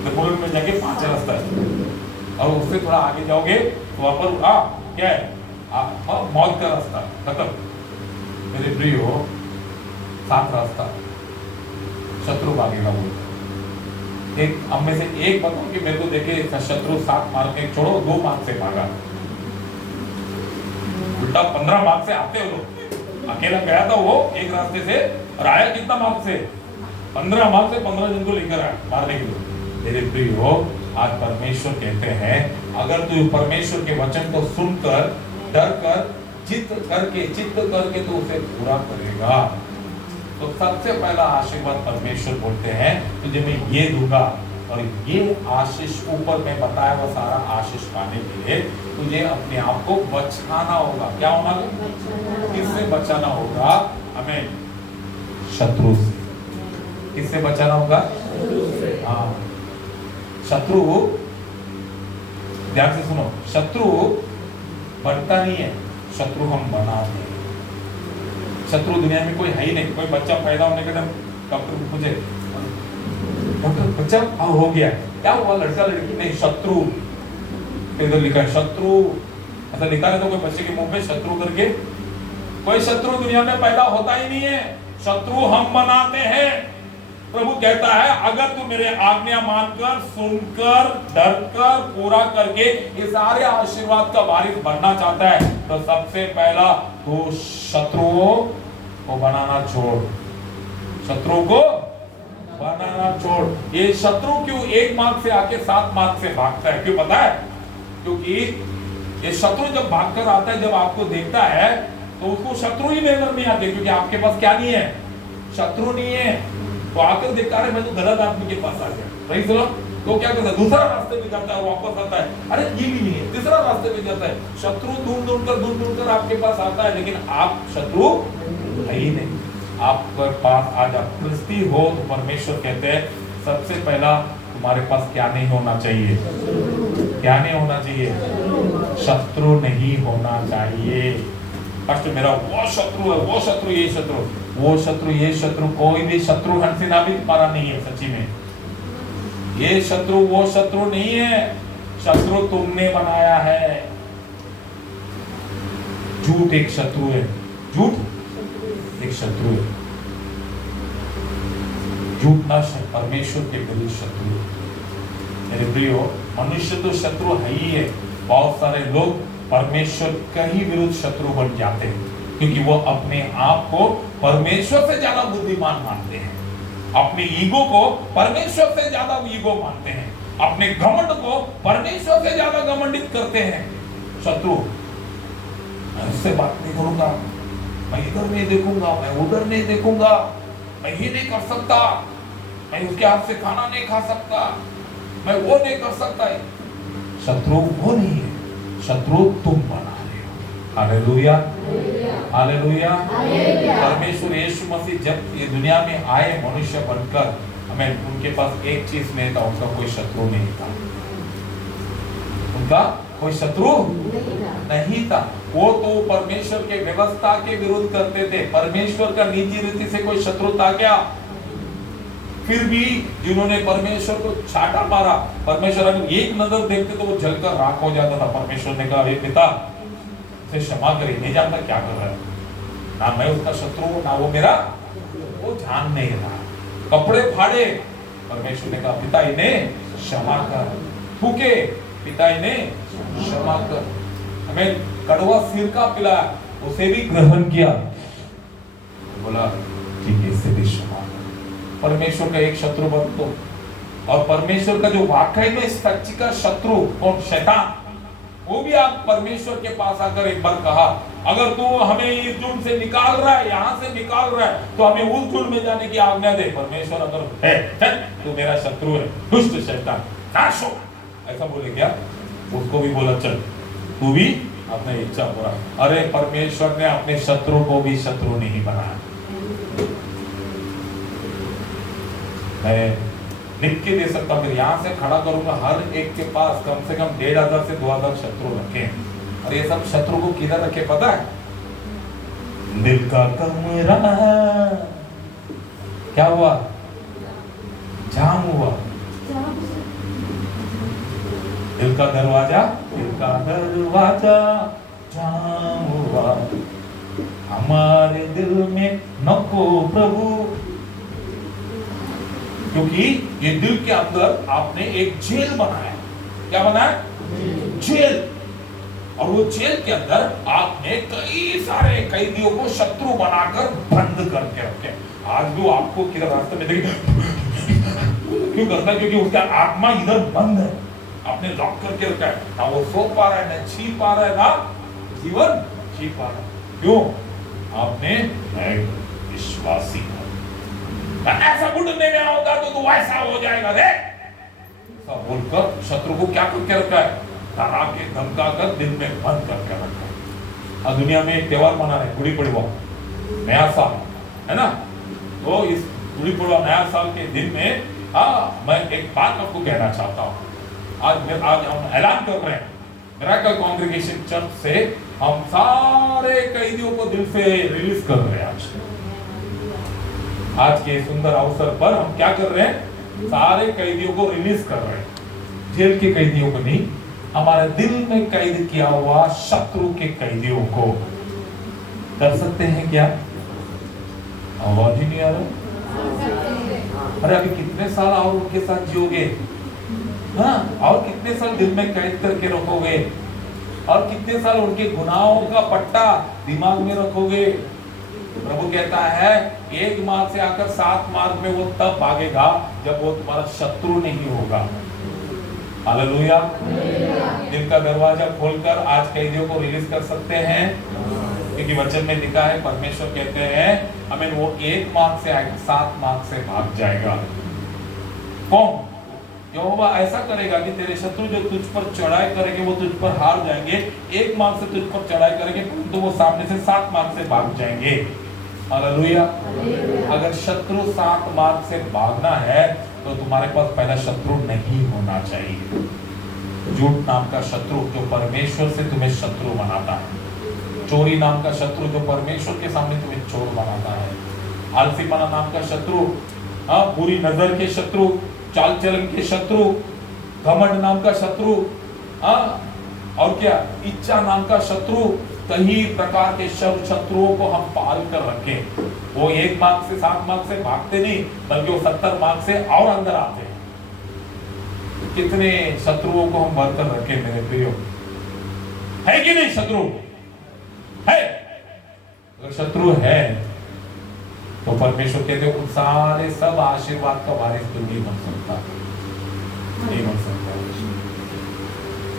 त्रिपुरा में जाके 5 रास्ता है, और उससे थोड़ा आगे जाओगे तो वहां पर क्या है? मौत का रास्ता खत्म। मेरे प्रियो, 7 रास्ता शत्रु भागेगा। बोलते एक हम में से एक बताओ कि मेरे को देखे शत्रु 7 मार्ग में छोड़ो 2 मार्ग से भागा। उल्टा 15 मार्ग से आते हो लोग। अकेला गया था वो एक रास्ते से, और आया कितना मार्ग से? 15 मार्ग से 15 जन को लेकर आया मारने के लिए। मेरे प्रियो, आज परमेश्वर कहते हैं अगर तू परमेश्वर के वचन को सुनकर, डर कर, चित्त करके तू उसे पूरा करेगा तो सबसे पहला आशीर्वाद परमेश्वर बोलते हैं तुझे मैं ये दूंगा। और ये आशीष ऊपर में बताया हुआ सारा आशीष पाने के लिए तुझे अपने आप को बचाना होगा। क्या होना? किससे बचाना होगा? हमें शत्रु से। किससे बचाना होगा? हाँ, शत्रु, ध्यान से सुनो, शत्रु बनता नहीं है, शत्रु हम बनाते हैं। शत्रु दुनिया में कोई है ही नहीं। कोई बच्चा पैदा होने के टाइम डॉक्टर को पूछे, डॉक्टर बच्चा हो गया, क्या हुआ? लड़का लड़की? नहीं, शत्रु। इधर लिखा है शत्रु, ऐसा लिखा है तो कोई बच्चे के मुंह पे शत्रु करके? कोई शत्रु दुनिया में पैदा होता ही नहीं है, शत्रु हम बनाते हैं। प्रभु कहता है अगर तू मेरे आज्ञा मानकर, सुनकर, डरकर, पूरा करके ये सारे आशीर्वाद का वारिस बनना चाहता है तो सबसे पहला तो शत्रुओं को बनाना छोड़। शत्रु को बनाना छोड़। ये शत्रु क्यों 1 मार्ग से आके 7 मार्ग से भागता है? क्यों पता है? क्योंकि ये शत्रु जब भागकर आता है, जब आपको देखता है तो उसको शत्रु ही नजर नहीं आते, क्योंकि आपके पास क्या नहीं है? शत्रु नहीं है। तो आकर देखता है मैं तो गलत आदमी के पास आ गया, सही सुनो। तो क्या करता है? दूसरा रास्ते पे जाता है, वापस आता है, अरे ये भी नहीं है, तीसरा रास्ते पे जाता है। शत्रु ढूंढ कर आपके पास आता है, लेकिन आप शत्रु है ही नहीं। आपके पास आज आप क्रिस्ती हो तो परमेश्वर कहते हैं सबसे पहला तुम्हारे पास क्या नहीं होना चाहिए? क्या नहीं होना चाहिए? शत्रु नहीं होना चाहिए। फर्स्ट मेरा वो शत्रु है, वो शत्रु, ये शत्रु, वो शत्रु, ये शत्रु, कोई भी शत्रु हंसिना भी तुम्हारा नहीं है। सच्ची में ये शत्रु वो शत्रु नहीं है, शत्रु तुमने बनाया है। झूठ एक शत्रु है, झूठ एक शत्रु है। झूठ ना परमेश्वर के विरुद्ध शत्रु है। मेरे प्रियो, मनुष्य तो शत्रु है ही है। बहुत सारे लोग परमेश्वर का ही विरुद्ध शत्रु बन जाते हैं, क्योंकि वो अपने आप को परमेश्वर से ज्यादा बुद्धिमान मानते हैं, अपने ईगो को परमेश्वर से ज्यादा ईगो मानते हैं, अपने घमंड को परमेश्वर से ज्यादा घमंडित करते हैं। शत्रु, मैं उससे बात नहीं करूंगा, मैं इधर नहीं देखूंगा, मैं उधर नहीं देखूंगा, मैं ये नहीं कर सकता, मैं उसके हाथ से खाना नहीं खा सकता, मैं वो नहीं कर सकता। शत्रु वो नहीं है, शत्रु तुम बना रहे हो। Hallelujah, hallelujah. परमेश्वर यीशु मसीह जब ये दुनिया में आए मनुष्य बनकर, हमें उनके पास एक चीज नहीं था, उनका कोई शत्रु नहीं था। उनका कोई शत्रु नहीं था। वो तो परमेश्वर के व्यवस्था के विरुद्ध करते थे। परमेश्वर का नीति रीति से कोई शत्रु था क्या? फिर भी जिन्होंने परमेश्वर को छाटा मारा, परमेश्वर अगर एक नजर देखते तो वो जलकर राख हो जाता था। परमेश्वर ने कहा हे पिता, उसे क्षमा करिए, नहीं जानता क्या कर रहा है, ना मैं उसका शत्रु हूं, ना वो मेरा, वो जान नहीं रहा। कपड़े फाड़े, परमेश्वर ने कहा पिता इन्हें क्षमा कर। फूके, पिता इन्हें क्षमा कर। हमें कड़वा सिरका पिलाया, उसे भी ग्रहण किया, बोला ठीक है, इससे भी क्षमा। परमेश्वर का एक शत्रु बन तो, और परमेश्वर का जो वाकई में सच्ची का शत्रु कौन? शैतान। वो भी आप परमेश्वर के पास आकर एक बार कहा अगर तू हमें इस जुर्म से निकाल रहा है, यहाँ से निकाल रहा है, तो हमें उस जुर्म में जाने की आज्ञा दे। परमेश्वर अगर है चल तू मेरा शत्रु है, दुष्ट शैतान, नाश हो, ऐसा बोले क्या? उसको भी बोला चल तू भी अपने इच्छा पूरा। अरे परमेश्वर ने अपने शत्रु को भी शत्रु नहीं बनाया। मैं लिख के दे सकता हूँ, यहाँ से खड़ा करूंगा, हर एक के पास कम से कम 1500 से 2000 शत्रु रखे हैं। और ये सब शत्रु को किधर रखे पता है? दिल का कमरा क्या हुआ? जाम हुआ। दिल का दरवाजा, दिल का दरवाजा जाम हुआ, हमारे दिल में नको प्रभु। क्योंकि ये दिल के अंदर आपने एक जेल बनाया। क्या बनाया? जेल। और वो जेल के अंदर आपने कई सारे कैदियों को शत्रु बनाकर बंद करके रखे। आज भी आपको किधर रास्ते में देखे क्यों करता है? क्योंकि उसका आत्मा इधर बंद है, आपने लॉक करके रखा है। ना वो सो पा रहा है, ना छी पा रहा है, ना जीवन जी पा रहा है। क्यों? आपने विश्वासी ऐसा घुटने में आओगा तो तू ऐसा हो जाएगा रे, सब बोलकर शत्रु को क्या करके रखा है? डरा के धमका कर दिल में बंद करके रखा है। और दुनिया में एक त्योहार मना रहे, गुड़ी पड़वा, नया साल है ना। तो इस गुड़ी पड़वा नया साल के दिन में मैं एक बात आपको कहना चाहता हूँ। आज हम ऐलान कर रहे हैं, मिरेकल कांग्रेगेशन चर्च से हम सारे कैदियों को दिल से रिलीज कर रहे हैं। आज के सुंदर अवसर पर हम क्या कर रहे हैं? सारे कैदियों को रिलीज कर रहे हैं। जेल के कैदियों को नहीं, हमारे दिल में कैद किया हुआ शत्रु के कैदियों को। कर सकते हैं क्या? आवाज ही नहीं आ रहा। अरे अभी कितने साल और उनके साथ जियोगे? हाँ, और कितने साल दिल में कैद करके रखोगे? और कितने साल उनके गुनाहों का पट्टा दिमाग में रखोगे? प्रभु कहता है एक मार्ग से आकर 7 मार्ग में वो तब भागेगा जब वो तुम्हारा शत्रु नहीं होगा। हालेलुया। दिल का दरवाजा खोलकर आज कैदियों को रिलीज कर सकते हैं, क्योंकि वचन में लिखा है, परमेश्वर कहते हैं हमें वो 1 मार्ग से आएगा 7 मार्ग से भाग जाएगा। कौन? यहोवा ऐसा करेगा कि तेरे शत्रु जो तुझ पर चढ़ाई करेंगे वो तुझ पर हार जाएंगे। 1 मार्ग से तुझ पर चढ़ाई करेंगे तो वो सामने से 7 मार्ग से भाग जाएंगे। हालेलुया। अगर शत्रु 7 मार्ग से भागना है तो तुम्हारे पास पहला शत्रु नहीं होना चाहिए। झूठ नाम का शत्रु जो परमेश्वर से तुम्हें शत्रु बनाता है, चोरी नाम का शत्रु जो परमेश्वर के सामने तुम्हें चोर बनाता है, आलसीपना नाम का शत्रु, बुरी नजर के शत्रु, चाल चलन के शत्रु, घमंड नाम का शत्रु, और क्या, इच्छा नाम का शत्रु, कई प्रकार के शत्रुओं को हम पाल कर रखें। वो 1 मार्ग से 7 मार्ग से भागते नहीं, बल्कि वो 70 मार्ग से और अंदर आते हैं। कितने शत्रुओं को हम भर कर रखें मेरे प्रियो, है कि नहीं? शत्रु है। अगर शत्रु है तो परमेश्वर कहते हैं उन सारे सब आशीर्वाद का वारिस तो नहीं बन सकता, नहीं बन सकता,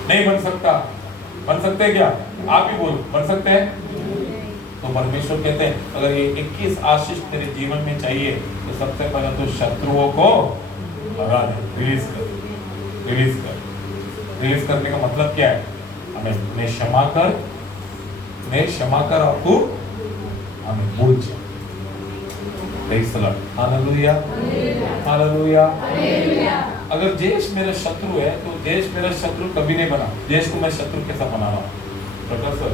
नहीं बन सकता। बन सकते हैं क्या? आप ही बोलो, बन सकते हैं? तो परमेश्वर कहते हैं अगर ये 21 आशीष तेरे जीवन में चाहिए तो सबसे पहले तो शत्रुओं को भगा दे, रिलीज कर। रिलीज कर, रिलीज करने का मतलब क्या है? हमें क्षमा कर, मैं क्षमा कर और तू हमें भूल जा। Hallelujah, hallelujah. अगर देश मेरा शत्रु है तो देश मेरा शत्रु कभी नहीं बना। देश को मैं शत्रु कैसा बना रहा हूँ? डॉक्टर सर,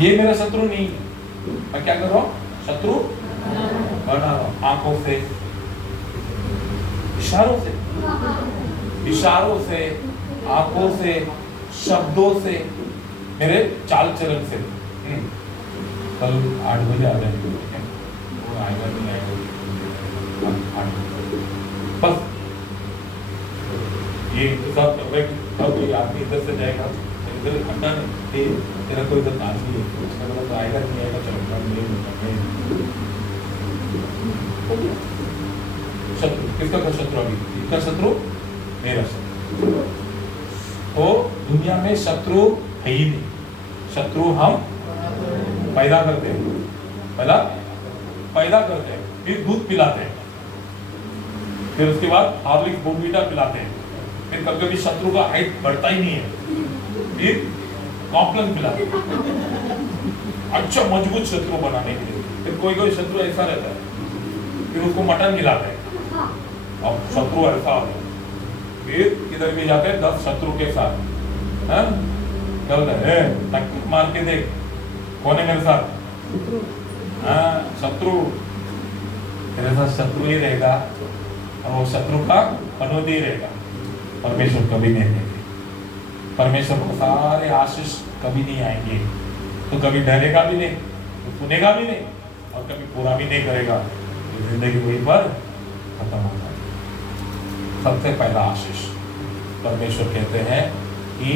ये मेरा शत्रु नहीं, मैं क्या कर रहा हूँ? शत्रु बना रहा हूँ। आंखों से, इशारों से, इशारों से, आंखों से, शब्दों से, मेरे चाल चलन से। कल 8 बजे आ जाएंगे, वो आएगा नहीं आएगा, बस ये सब कोई आदमी इधर से जाएगा, इधर हटना नहीं, तेरा कोई इधर आदमी है, उसका मतलब आएगा नहीं आएगा, चलो शत्रु। किसका का शत्रु? अभी इसका शत्रु, मेरा शत्रु। तो दुनिया में शत्रु है ही नहीं। शत्रु हम पैदा करते हैं, पहला पैदा करते हैं, फिर दूध पिलाते हैं, फिर उसके बाद हार्लिक्स बोर्नवीटा पिलाते हैं, फिर कभी कभी शत्रु का हाइट बढ़ता ही नहीं है, फिर कॉम्प्लेक्स पिलाते हैं अच्छा मजबूत शत्रु बनाने के लिए। फिर कोई कोई शत्रु ऐसा रहता है, फिर उसको मटन खिलाते हैं, अब शत्रु ऐसा होता है। फिर किधर भी जाते हैं 10 शत्रु के साथ, टक्कर मार के देख कौन है मेरे साथ, शत्रु। तेरे साथ शत्रु ही रहेगा और वो शत्रु का पनौती ही रहेगा। परमेश्वर कभी नहीं देंगे, परमेश्वर को सारे आशीष कभी नहीं आएंगे। तो कभी डरेगा भी नहीं, तो सुनेगा भी नहीं, और कभी पूरा भी नहीं करेगा, तो जिंदगी वहीं पर खत्म हो जाएगी। सबसे पहला आशीष परमेश्वर कहते हैं कि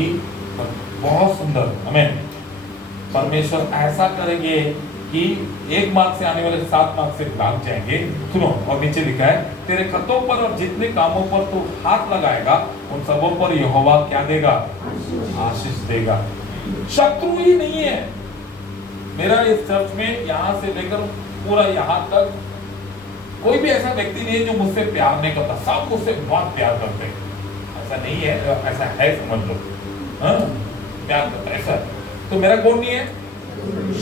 बहुत सुंदर, हमें परमेश्वर ऐसा करेंगे कि 1 मार्ग से आने वाले 7 मार्ग से भाग जाएंगे। सुनो, और नीचे लिखा है तेरे खतों पर और जितने कामों पर तू हाथ लगाएगा उन सबों पर यहोवा क्या देगा? आशीष देगा। शत्रु ही नहीं है मेरा इस चर्च में, यहाँ से लेकर पूरा यहाँ तक कोई भी ऐसा व्यक्ति नहीं है जो मुझसे प्यार नहीं करता। सब मुझसे बहुत प्यार करते हैं, ऐसा नहीं है, ऐसा है समझ लो, प्यार करता है ऐसा। तो मेरा कौन नहीं है?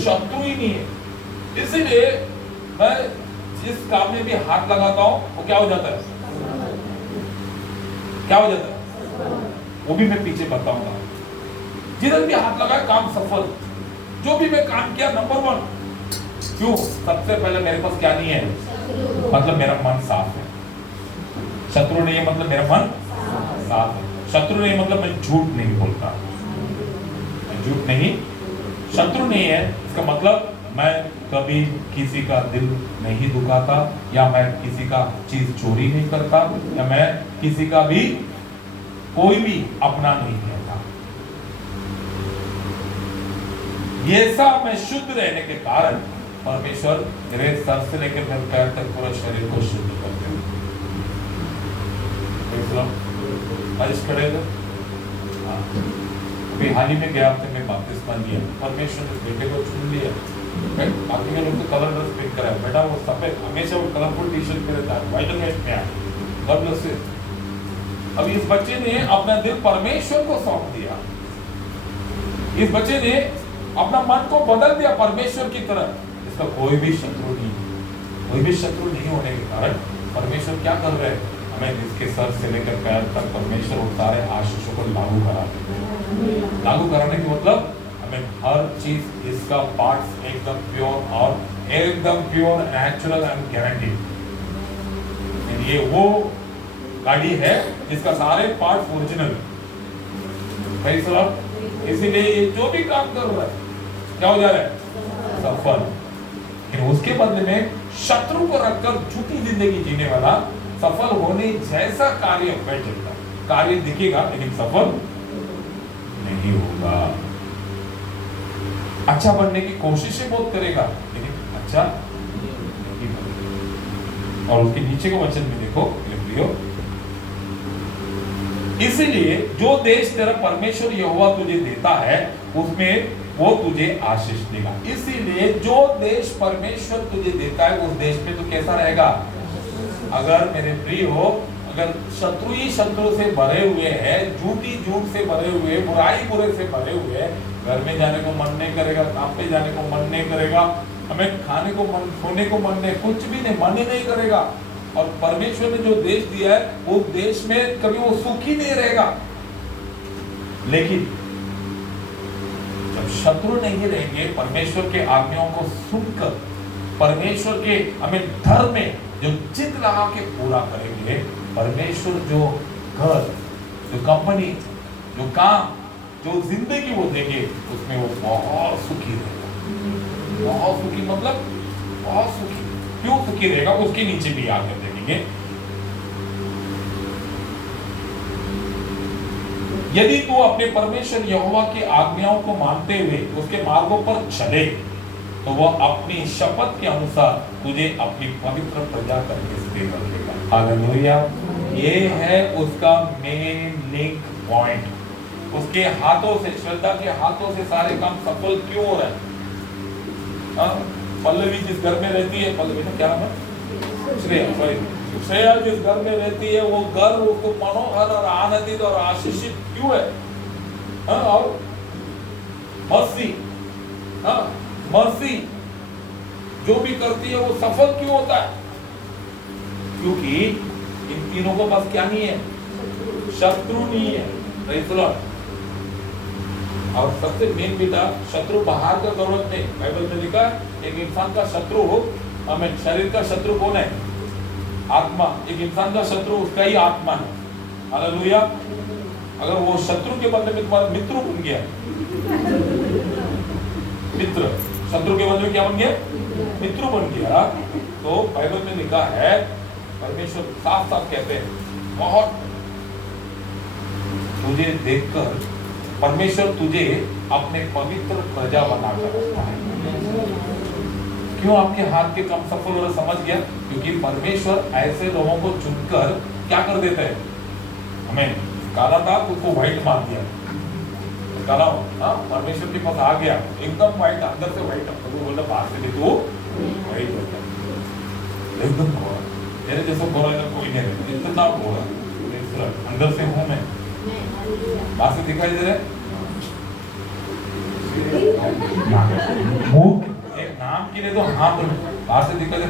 शत्रु ही नहीं है। इसीलिए मैं जिस काम में भी हाथ लगाता हूं वो क्या हो जाता है? क्या हो जाता है? वो भी मैं पीछे बताऊंगा। जिधर भी हाथ लगाया काम सफल। जो भी मैं काम किया नंबर 1। क्यों? सबसे पहले मेरे पास क्या नहीं है? मतलब मेरा मन साफ है। शत्रु नहीं है मतलब मेरा मन साफ है। शत्रु नहीं मतलब मैं झूठ नहीं बोलता, मैं झूठ नहीं, शत्रु नहीं है। इसका मतलब मैं कभी किसी का दिल नहीं दुखाता, या मैं किसी का चीज चोरी नहीं करता, या मैं किसी का भी कोई भी अपना नहीं कहता। ये सब मैं शुद्ध रहने के कारण परमेश्वर मेरे सर से लेकर मेरे पैर तक पूरा शरीर को शुद्ध करते हैं। खड़े थे, अभी हाल ही में गया हफ्ते में बपतिस्मा लिया, परमेश्वर ने बेटे को चुन लिया। बाकी के लोग तो कलर ड्रेस पिक करा है, बेटा वो सफेद हमेशा वो कलरफुल टी शर्ट में रहता है, व्हाइट एंड रेड में है। God bless you. अब इस बच्चे ने अपना दिल परमेश्वर को सौंप दिया, इस बच्चे ने अपना मन को बदल दिया परमेश्वर की तरफ। इसका कोई भी शत्रु नहीं, कोई भी शत्रु नहीं होने के कारण परमेश्वर क्या कर रहे हैं, हमें इसके सर से लेकर पैर तक परमेश्वर उन सारे आशीषों को लागू कराते हैं। लागू कराने का मतलब हमें हर चीज इसका पार्ट्स एकदम प्योर और एकदम प्योर नेचुरल एंड गारंटीड। ये वो गाड़ी है जिसका सारे पार्ट्स ओरिजिनल, इसीलिए ये जो भी काम कर रहा है क्या हो जा रहा है, सफल। लेकिन उसके बदले में शत्रु को रखकर झूठी जिंदगी जीने वाला सफल होने जैसा कार्य बैठेगा, कार्य दिखेगा लेकिन सफल नहीं होगा। अच्छा बनने की कोशिशें बहुत करेगा लेकिन अच्छा नहीं बनेगा। और उसके नीचे के वचन में देखो प्रियो, इसीलिए जो देश तेरा परमेश्वर यहोवा तुझे देता है उसमें वो तुझे आशीष देगा। इसीलिए जो देश परमेश्वर तुझे देता है उस देश में तो कैसा रहेगा। अगर मेरे प्रिय हो, अगर शत्रु ही शत्रु से भरे हुए हैं, झूठी झूठ से भरे हुए, बुराई बुरे से भरे हुए, घर में जाने को मन नहीं करेगा, काम पे जाने को मन नहीं करेगा, हमें खाने को मन, सोने को मन नहीं, कुछ भी नहीं, मन ही नहीं करेगा। और परमेश्वर ने जो देश दिया है वो देश में कभी वो सुखी नहीं रहेगा। लेकिन जब शत्रु नहीं रहेंगे, परमेश्वर के आज्ञाओं को सुनकर परमेश्वर के हमें धर्म में जो चित्त लगा के पूरा करेंगे, परमेश्वर जो घर, जो कंपनी, जो काम, जो जिंदगी वो देंगे उसमें वो बहुत सुखी रहेगा। बहुत सुखी मतलब बहुत सुखी। क्यों सुखी रहेगा उसके नीचे भी आकर देखेंगे। यदि तू अपने परमेश्वर यहोवा की आज्ञाओं को मानते हुए उसके मार्गों पर चले तो वह अपनी शपथ के अनुसार तुझे अपनी पवित्र प्रजा करके स्थिर रखेगा। हालेलुया। ये है उसका मेन लिंक पॉइंट। उसके हाथों से, श्रद्धा के हाथों से सारे काम सफल क्यों हो रहे हैं। पल्लवी जिस घर में रहती है, पल्लवी ना क्या नाम है, श्रेया जिस घर में रहती है वो घर उसको मनोहर और आनंदित और आशीषित क्यों है। और मर्सी जो भी करती है वो सफल क्यों होता है, क्योंकि इन तीनों को बस क्या नहीं है, शत्रु नहीं है। Praise the Lord. और सबसे मेन बेटा शत्रु बाहर का जरूरत नहीं। बाइबल में लिखा है एक इंसान का शत्रु हो, हमें शरीर का शत्रु कौन है, आत्मा। एक इंसान का शत्रु उसका ही आत्मा है। हालेलुया। अगर वो शत्रु के बदले में तुम्हारा मित्र बन गया, मित्र, शत्रु के बदले में क्या बन गया, मित्र बन गया, तो बाइबल में लिखा है, परमेश्वर साफ साफ कहते हैं, बहुत तुझे देखकर परमेश्वर तुझे अपने पवित्र प्रजा बनाकर रखता है। क्यों आपके हाथ के काम सफल हो, समझ गया। क्योंकि परमेश्वर ऐसे लोगों को चुनकर क्या कर देते हैं, हमें काला था उसको व्हाइट मान दिया, काला परमेश्वर के पास आ गया एकदम व्हाइट, अंदर से व्हाइट, तो बोलता बाहर से भी तो व्हाइट होता है, एकदम गोरा। मेरे जैसा गोरा कोई नहीं है, इतना गोरा अंदर से हूं मैं, बाहर से दिखाई दे रहे मुंह एक नाम के लिए तो हाँ बोलो, बाहर से दिखाई दे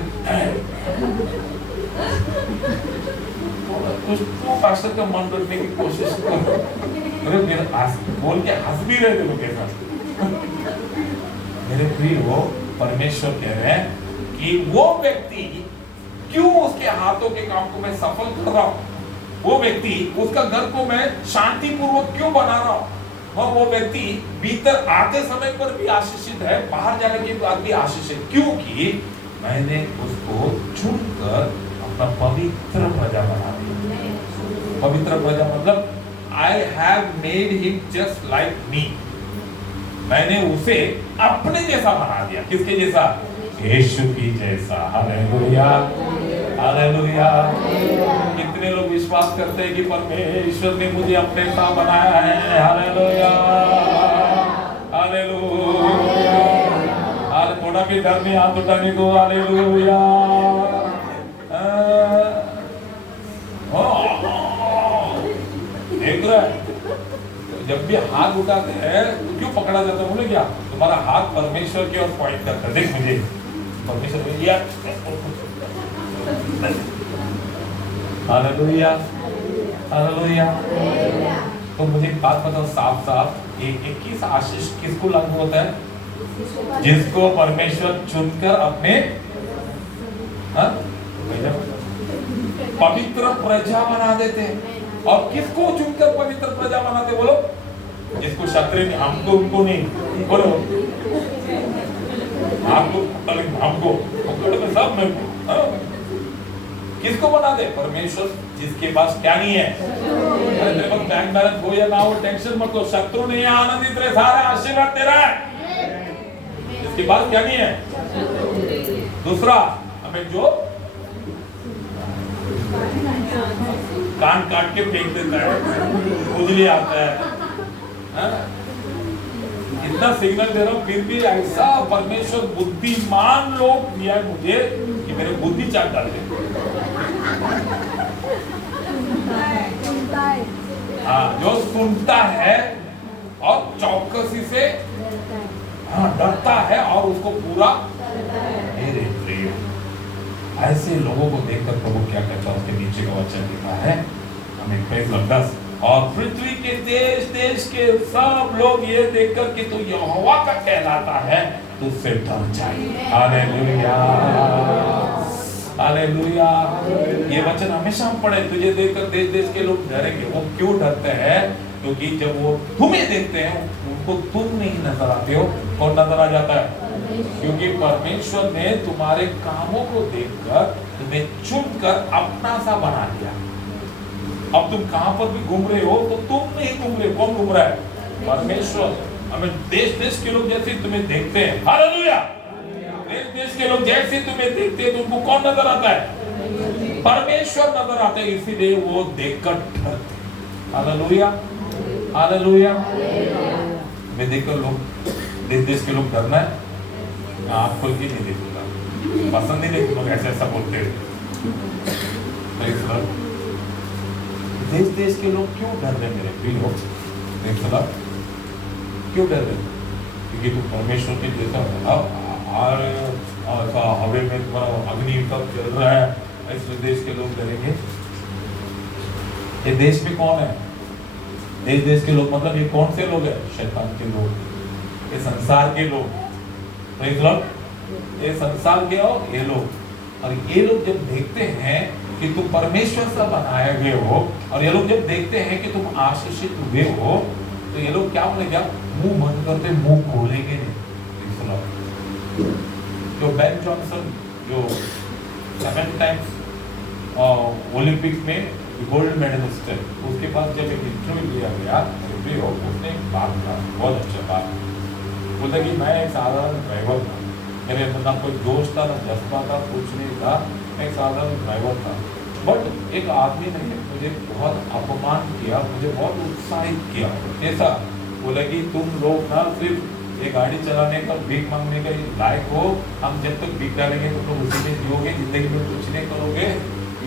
कुछ तो पास्टर का मन रखने की कोशिश करो। अरे मेरे बोल के हंस भी रहे थे लोग कैसा। मेरे प्रिय हो, परमेश्वर कह रहे हैं कि वो व्यक्ति क्यों उसके हाथों के काम को मैं सफल कर रहा हूं, वो व्यक्ति उसका घर को मैं शांति पूर्वक क्यों बना रहा हूं, हाँ, वो व्यक्ति भीतर आते समय पर भी आशीषित है, बाहर जाने के बाद भी आशीषित, क्योंकि मैंने उसको चुनकर अपना पवित्र प्रजा बना दिया। पवित्र प्रजा मतलब I have made him just like me। मैंने उसे अपने जैसा बना दिया। किसके जैसा? यीशु की जैसा। Hallelujah, hallelujah. कितने लोग विश्वास करते हैं कि परमेश्वर ने मुझे अपने सा बनाया है? Hallelujah, hallelujah. आज थोड़ा भी डर नहीं, हाथ उठाने को। हालेलुया। देख रहा है, जब भी हाथ उठाते हैं तो क्यों पकड़ा जाता है? बोले क्या तुम्हारा हाथ परमेश्वर की ओर पॉइंट करता है। देख मुझे परमेश्वर यार। Hallelujah, hallelujah. तो मुझे एक बात बताओ साफ साफ, ये किस आशीष किसको लागू होता है? जिसको परमेश्वर चुनकर अपने पवित्र प्रजा बना देते हैं। और किसको चुनकर पवित्र प्रजा बनाते? बोलो। जिसको क्षत्रिय नहीं, हमको उनको नहीं, बोलो आपको हमको सब में किसको बना दे? परमेश्वर जिसके पास क्या नहीं है। तेरे पास बैंक बैलेंस हो या ना हो, टेंशन मत लो, शत्रु नहीं है, आनंदित रहे, सारा आशीर्वाद तेरा है। जिसके पास क्या नहीं है। दूसरा, हमें जो कान काट के फेंक देता है, खुजली आता है, इतना सिग्नल दे रहा हूं, फिर भी ऐसा परमेश्वर बुद्धिमान लोग दिया है मुझे कि मेरे बुद्धि चाट डाले। हाँ, जो सुनता है और चौकसी से डरता है और उसको पूरा मेरे प्रिय। ऐसे लोगों को देखकर प्रभु क्या कहता है? उसके नीचे का वचन लिखा है, हमें प्रेज़ लॉर्ड 10, और पृथ्वी के देश देश के सब लोग ये देखकर कि तू यहोवा का कहलाता है, तुझसे डर जाए। Hallelujah, hallelujah. ये वचन हमेशा हम पढ़े, तुझे देखकर देश देश के लोग डरेंगे। वो क्यों डरते हैं? क्योंकि जब वो तुम्हें देखते हैं उनको तुम नहीं नजर आते हो, कौन नजर आ जाता है? क्योंकि परमेश्वर ने तुम्हारे कामों को देखकर तुम्हें चुनकर अपना सा बना दिया। अब तुम कहां पर भी घूम रहे हो तो तुम नहीं घूम रहे, कौन घूम रहा है? परमेश्वर। हमें देश देश के लोग जैसे तुम्हें देखते हैं, हालेलुया, देश देश के लोग जैसे तुम्हें देखते हैं, तुमको कौन नजर आता है? परमेश्वर नजर आता है, इसीलिए वो देखकर डरते। Hallelujah, hallelujah. मैं देखकर लोग देश देश के लोग डरना है, मैं आँख खोल के नहीं देखूंगा, पसंद नहीं देखूंगा लोग ऐसा ऐसा बोलते हैं। देश देश के लोग क्यों डर रहे मेरे प्रिय लोग? क्यों डर रहे? क्योंकि तुम परमेश्वर के जैसा हवे में तुम्हारा अग्नि कब चल रहा है, ऐसे देश के लोग डरेंगे। ये देश में कौन है? देश देश के लोग मतलब ये कौन से लोग हैं? शैतान के लोग, ये संसार के लोग। प्रेज़ लॉर्ड, ये संसार के और ये लोग। और ये लोग जब देखते हैं कि तुम परमेश्वर सा बनाए हुए हो, और ये लोग जब देखते हैं कि तुम आशीषित हुए हो, तो ये लोग क्या बोलेंगे? मुंह बंद करते, मुंह खोलेंगे नहीं। जो बेन जॉनसन जो 7 टाइम्स ओलंपिक में गोल्ड मेडलिस्ट है, उसके पास जब एक इंटरव्यू लिया गया, उसने एक बात कहा, बहुत अच्छा बात। बोलता कि मैं एक साधारण ड्राइवर था, मेरे अंदर ना कोई जोश था, ना जज्बा था, कुछ नहीं था, मैं एक साधारण ड्राइवर था। बट एक आदमी ने मुझे बहुत अपमान किया, मुझे बहुत उत्साहित किया। ऐसा बोला कि तुम लोग ना सिर्फ ये गाड़ी चलाने का, भीख मांगने के लायक हो, हम जब तक भीख डालेंगे तुम लोग उसी में जियोगे, जिंदगी में कुछ नहीं करोगे,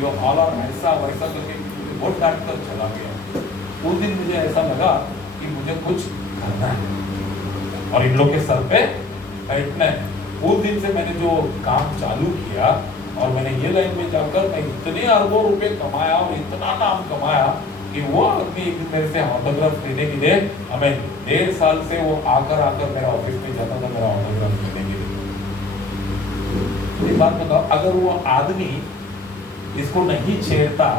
यो ऑल और ऐसा वैसा करके बहुत डांट कर चला गया। उस दिन मुझे ऐसा लगा कि मुझे कुछ करना है और इन लोग के सर पे बैठना है। उस दिन से मैंने जो काम चालू किया, और मैंने ये लाइन में जाकर मैं इतने अरबों रुपए कमाया और इतना नाम कमाया कि वो आदमी एक दिन मेरे से ऑटोग्राफ लेने के लिए, हमें 1.5 साल से वो आकर मेरा ऑफिस में जाता था मेरा ऑटोग्राफ लेने के लिए। एक बात बताओ, अगर वो आदमी इसको नहीं छेड़ता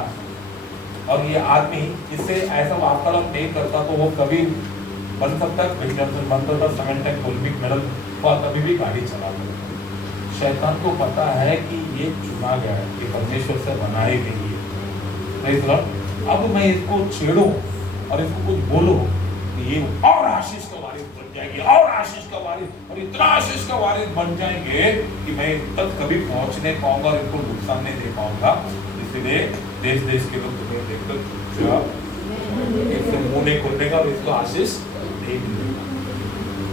और ये आदमी इससे ऐसा वार्तालाप नहीं करता, तो वो कभी बन सकता है, क्रिस जॉनसन बनता था, 7 टाइम ओलंपिक मेडल और कभी भी गाड़ी चला सकता। शैतान को पता है कि ये चुना गया है, ये परमेश्वर से बनाई गई है। अब मैं इसको छेड़ूं और इसको कुछ बोलूं तो ये और आशीष का वारिस बन जाएगी, और आशीष का वारिस, और इतना आशीष का वारिस बन जाएंगे कि मैं तक कभी पहुंच नहीं पाऊंगा और इनको नुकसान नहीं दे पाऊंगा। इसलिए देश देश के लोग तुम्हें देखकर चुपचाप इससे मुंह नहीं खोलने का और इसको आशीष नहीं मिलेगा,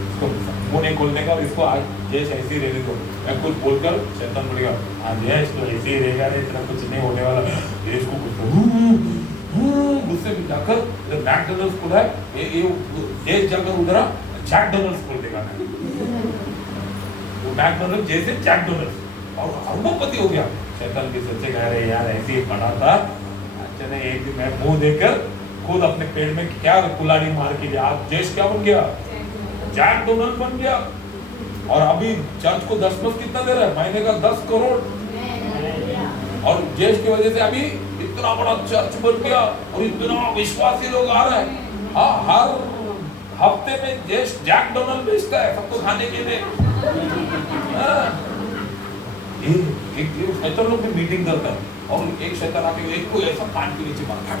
इसको मुंह नहीं खोलने का और इसको जैसे ऐसे ही रहने दो। मैं कुछ बोलकर शैतान बोलेगा हाँ जैस तो ऐसे ही रहेगा, नहीं इतना कुछ नहीं होने वाला, ये इसको कुछ गुस्से में जाकर मैकडॉनल्ड्स खोला है, ये देश जाकर उधर जैक डोनल्ड्स खोल देगा, वो मैकडॉनल्ड्स जैसे जैक डोनल्ड्स और अरबोपति हो गया। शैतान के सच्चे कह रहे यार ऐसे ही पढ़ा था, अच्छा नहीं एक दिन मैं मुंह देकर खुद अपने पेड़ में क्या कुल्हाड़ी मार के गया, आज जैस क्या बन गया, जैक डोनल्ड बन गया। और अभी चर्च को 10 प्लस कितना दे रहा है, महीने का 10 करोड़, और जैस की वजह से अभी इतना बड़ा चर्च बन गया और इतना विश्वासी लोग आ रहे हैं। हाँ हर हफ्ते में जैक डोनल्ड बेचता है सबको खाने के लिए। एक शैतान लोग भी मीटिंग करता है और एक शैतान आके एक को ऐसा कान के नीचे मारता है,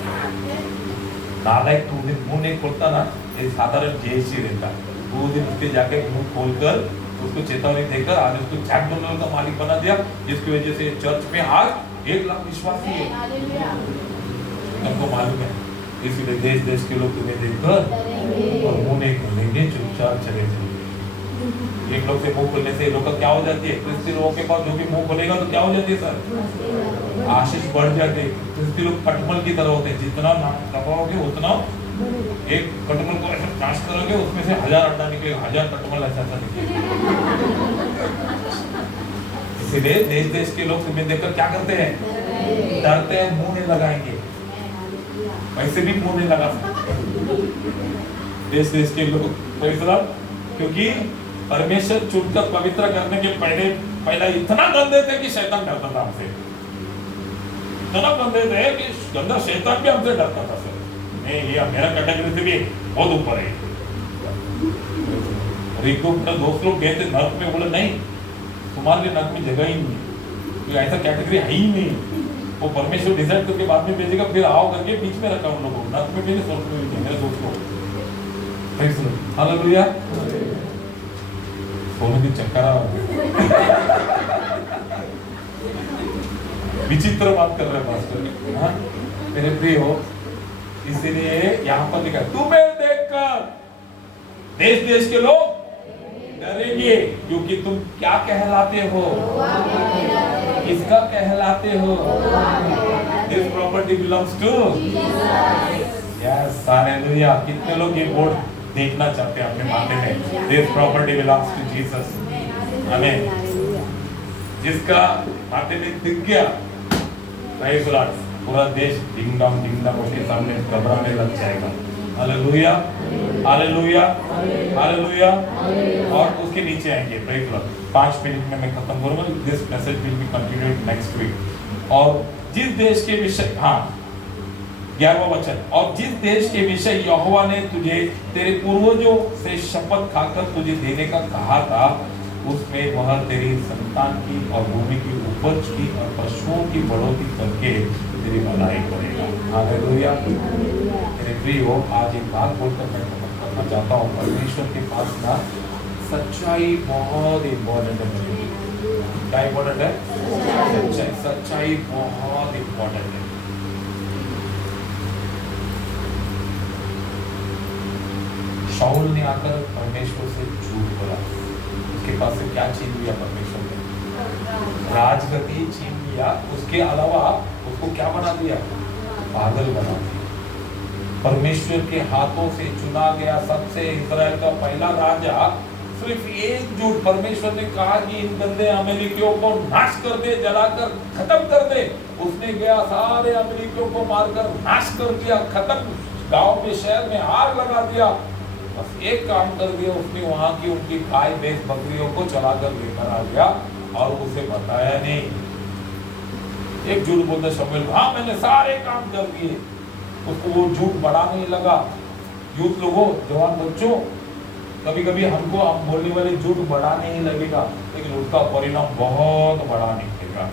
नालायक तू दिन मुंह नहीं खोलता ना, ये साधारण जैस ही रहता है। वो दिन उसके जाके मुंह खोलकर उसको चेतावनी देकर आज उसको जैक डोनल्ड का मालिक बना दिया, जिसकी वजह से चर्च में आज 1 लाख विश्वासी है, तुमको मालूम है। इसलिए देश देश के लोग तुम्हें देखकर और मुंह नहीं खोलेंगे, चुपचाप चले जाएंगे। एक लोग से मुंह खोलने से लोग का क्या हो जाती है, क्रिस्ती लोगों के पास जो भी मुंह खोलेगा तो क्या हो जाती है सर, आशीष बढ़ जाती है। क्रिस्ती लोग कटमल की तरह होते हैं, जितना दबाओगे उतना एक कटमल को ऐसा काश करोगे उसमें से 1000 अंडा निकलेगा, 1000 कटमल ऐसा निकलेगा। इसीलिए देश देश के लोग तुम्हें देखकर क्या करते हैं, डरते हैं, मुंह नहीं लगाएंगे, वैसे भी मुंह नहीं लगा सकते देश देश के लोग, क्योंकि परमेश्वर चुनकर पवित्र करने के पहले इतना गंदे थे कि शैतान डरता था हमसे, इतना गंदे थे कि गंदा शैतान भी हमसे डरता था। सर नहीं ये मेरा कैटेगरी से भी बहुत ऊपर है। और एक दो दोस्त लोग गए थे नर्क में, बोले नहीं तुम्हारे लिए नर्क में जगह ही नहीं है, ऐसा कैटेगरी है ही नहीं, वो परमेश्वर डिसाइड करके बाद में भेजेगा, फिर आओ करके बीच में रखा उन लोगों को, नर्क में भी नहीं, स्वर्ग में भी नहीं, मेरे दोस्त को। हालेलुया, सोने की चक्कर विचित्र बात कर रहे हैं पास्टर। हाँ मेरे प्रिय हो, इसीलिए यहाँ पर लिखा तुम्हें देखकर देश देश के लोग डरेंगे, क्योंकि तुम क्या कहलाते हो, किसका कहलाते हो, this property belongs to yes, hallelujah. कितने लोग ये बोर्ड देखना चाहते हैं अपने माथे में, this property belongs to Jesus, आमीन। जिसका माथे में दिख गया प्रेज़ द लॉर्ड, पूरा देश डिंग डॉंग उसके सामने घबराने लग जाएगा। Hallelujah, hallelujah, hallelujah. और उसके नीचे आएंगे प्रेज़ द लॉर्ड। 5 मिनट में मैं खत्म करूंगा, this message will be continued next week. और जिस देश के विषय, हाँ 11वां वचन, और जिस देश के विषय यहोवा ने तुझे तेरे पूर्वजों से शपथ खाकर तुझे देने का कहा था, उसमें वह तेरी संतान की और भूमि की उपज की और पशुओं की बढ़ोतरी करके तेरी भलाई करेगा। हालेलुया। मेरे प्रियो, आज एक बात बोलकर मैं खत्म करना चाहता हूँ। परमेश्वर के पास ना सच्चाई बहुत इम्पोर्टेंट है। क्या इम्पोर्टेंट है? सच्चाई, सच्चाई बहुत इम्पोर्टेंट है। शाऊल ने आकर परमेश्वर से झूठ बोला, उसके पास से क्या छीन लिया परमेश्वर ने? राजगद्दी छीन लिया, उसके अलावा उसको क्या बना दिया? पागल बना दिया। परमेश्वर के हाथों से चुना गया सबसे इस्राएल का पहला राजा, सिर्फ एक झूठ, परमेश्वर ने कहा कि इन गंदे अमेरिकियों को नाश कर दे, जलाकर खत्म कर दे। उसने गया, सारे अमेरिकियों को मारकर नाश कर दिया, खत्म, गांव में शहर में आग लगा दिया। बस एक काम कर दिया उसने, वहां की उनकी गाय भैंस बकरियों को चला कर लेकर आ गया और उसे बताया नहीं। एक झूठ बोलता शमूएल, हाँ मैंने सारे काम कर दिए, उसको वो झूठ बड़ा नहीं लगा। यूथ लोगों, जवान बच्चों, कभी कभी हमको हम बोलने वाले झूठ बड़ा नहीं लगेगा, लेकिन उसका परिणाम बहुत बड़ा निकलेगा,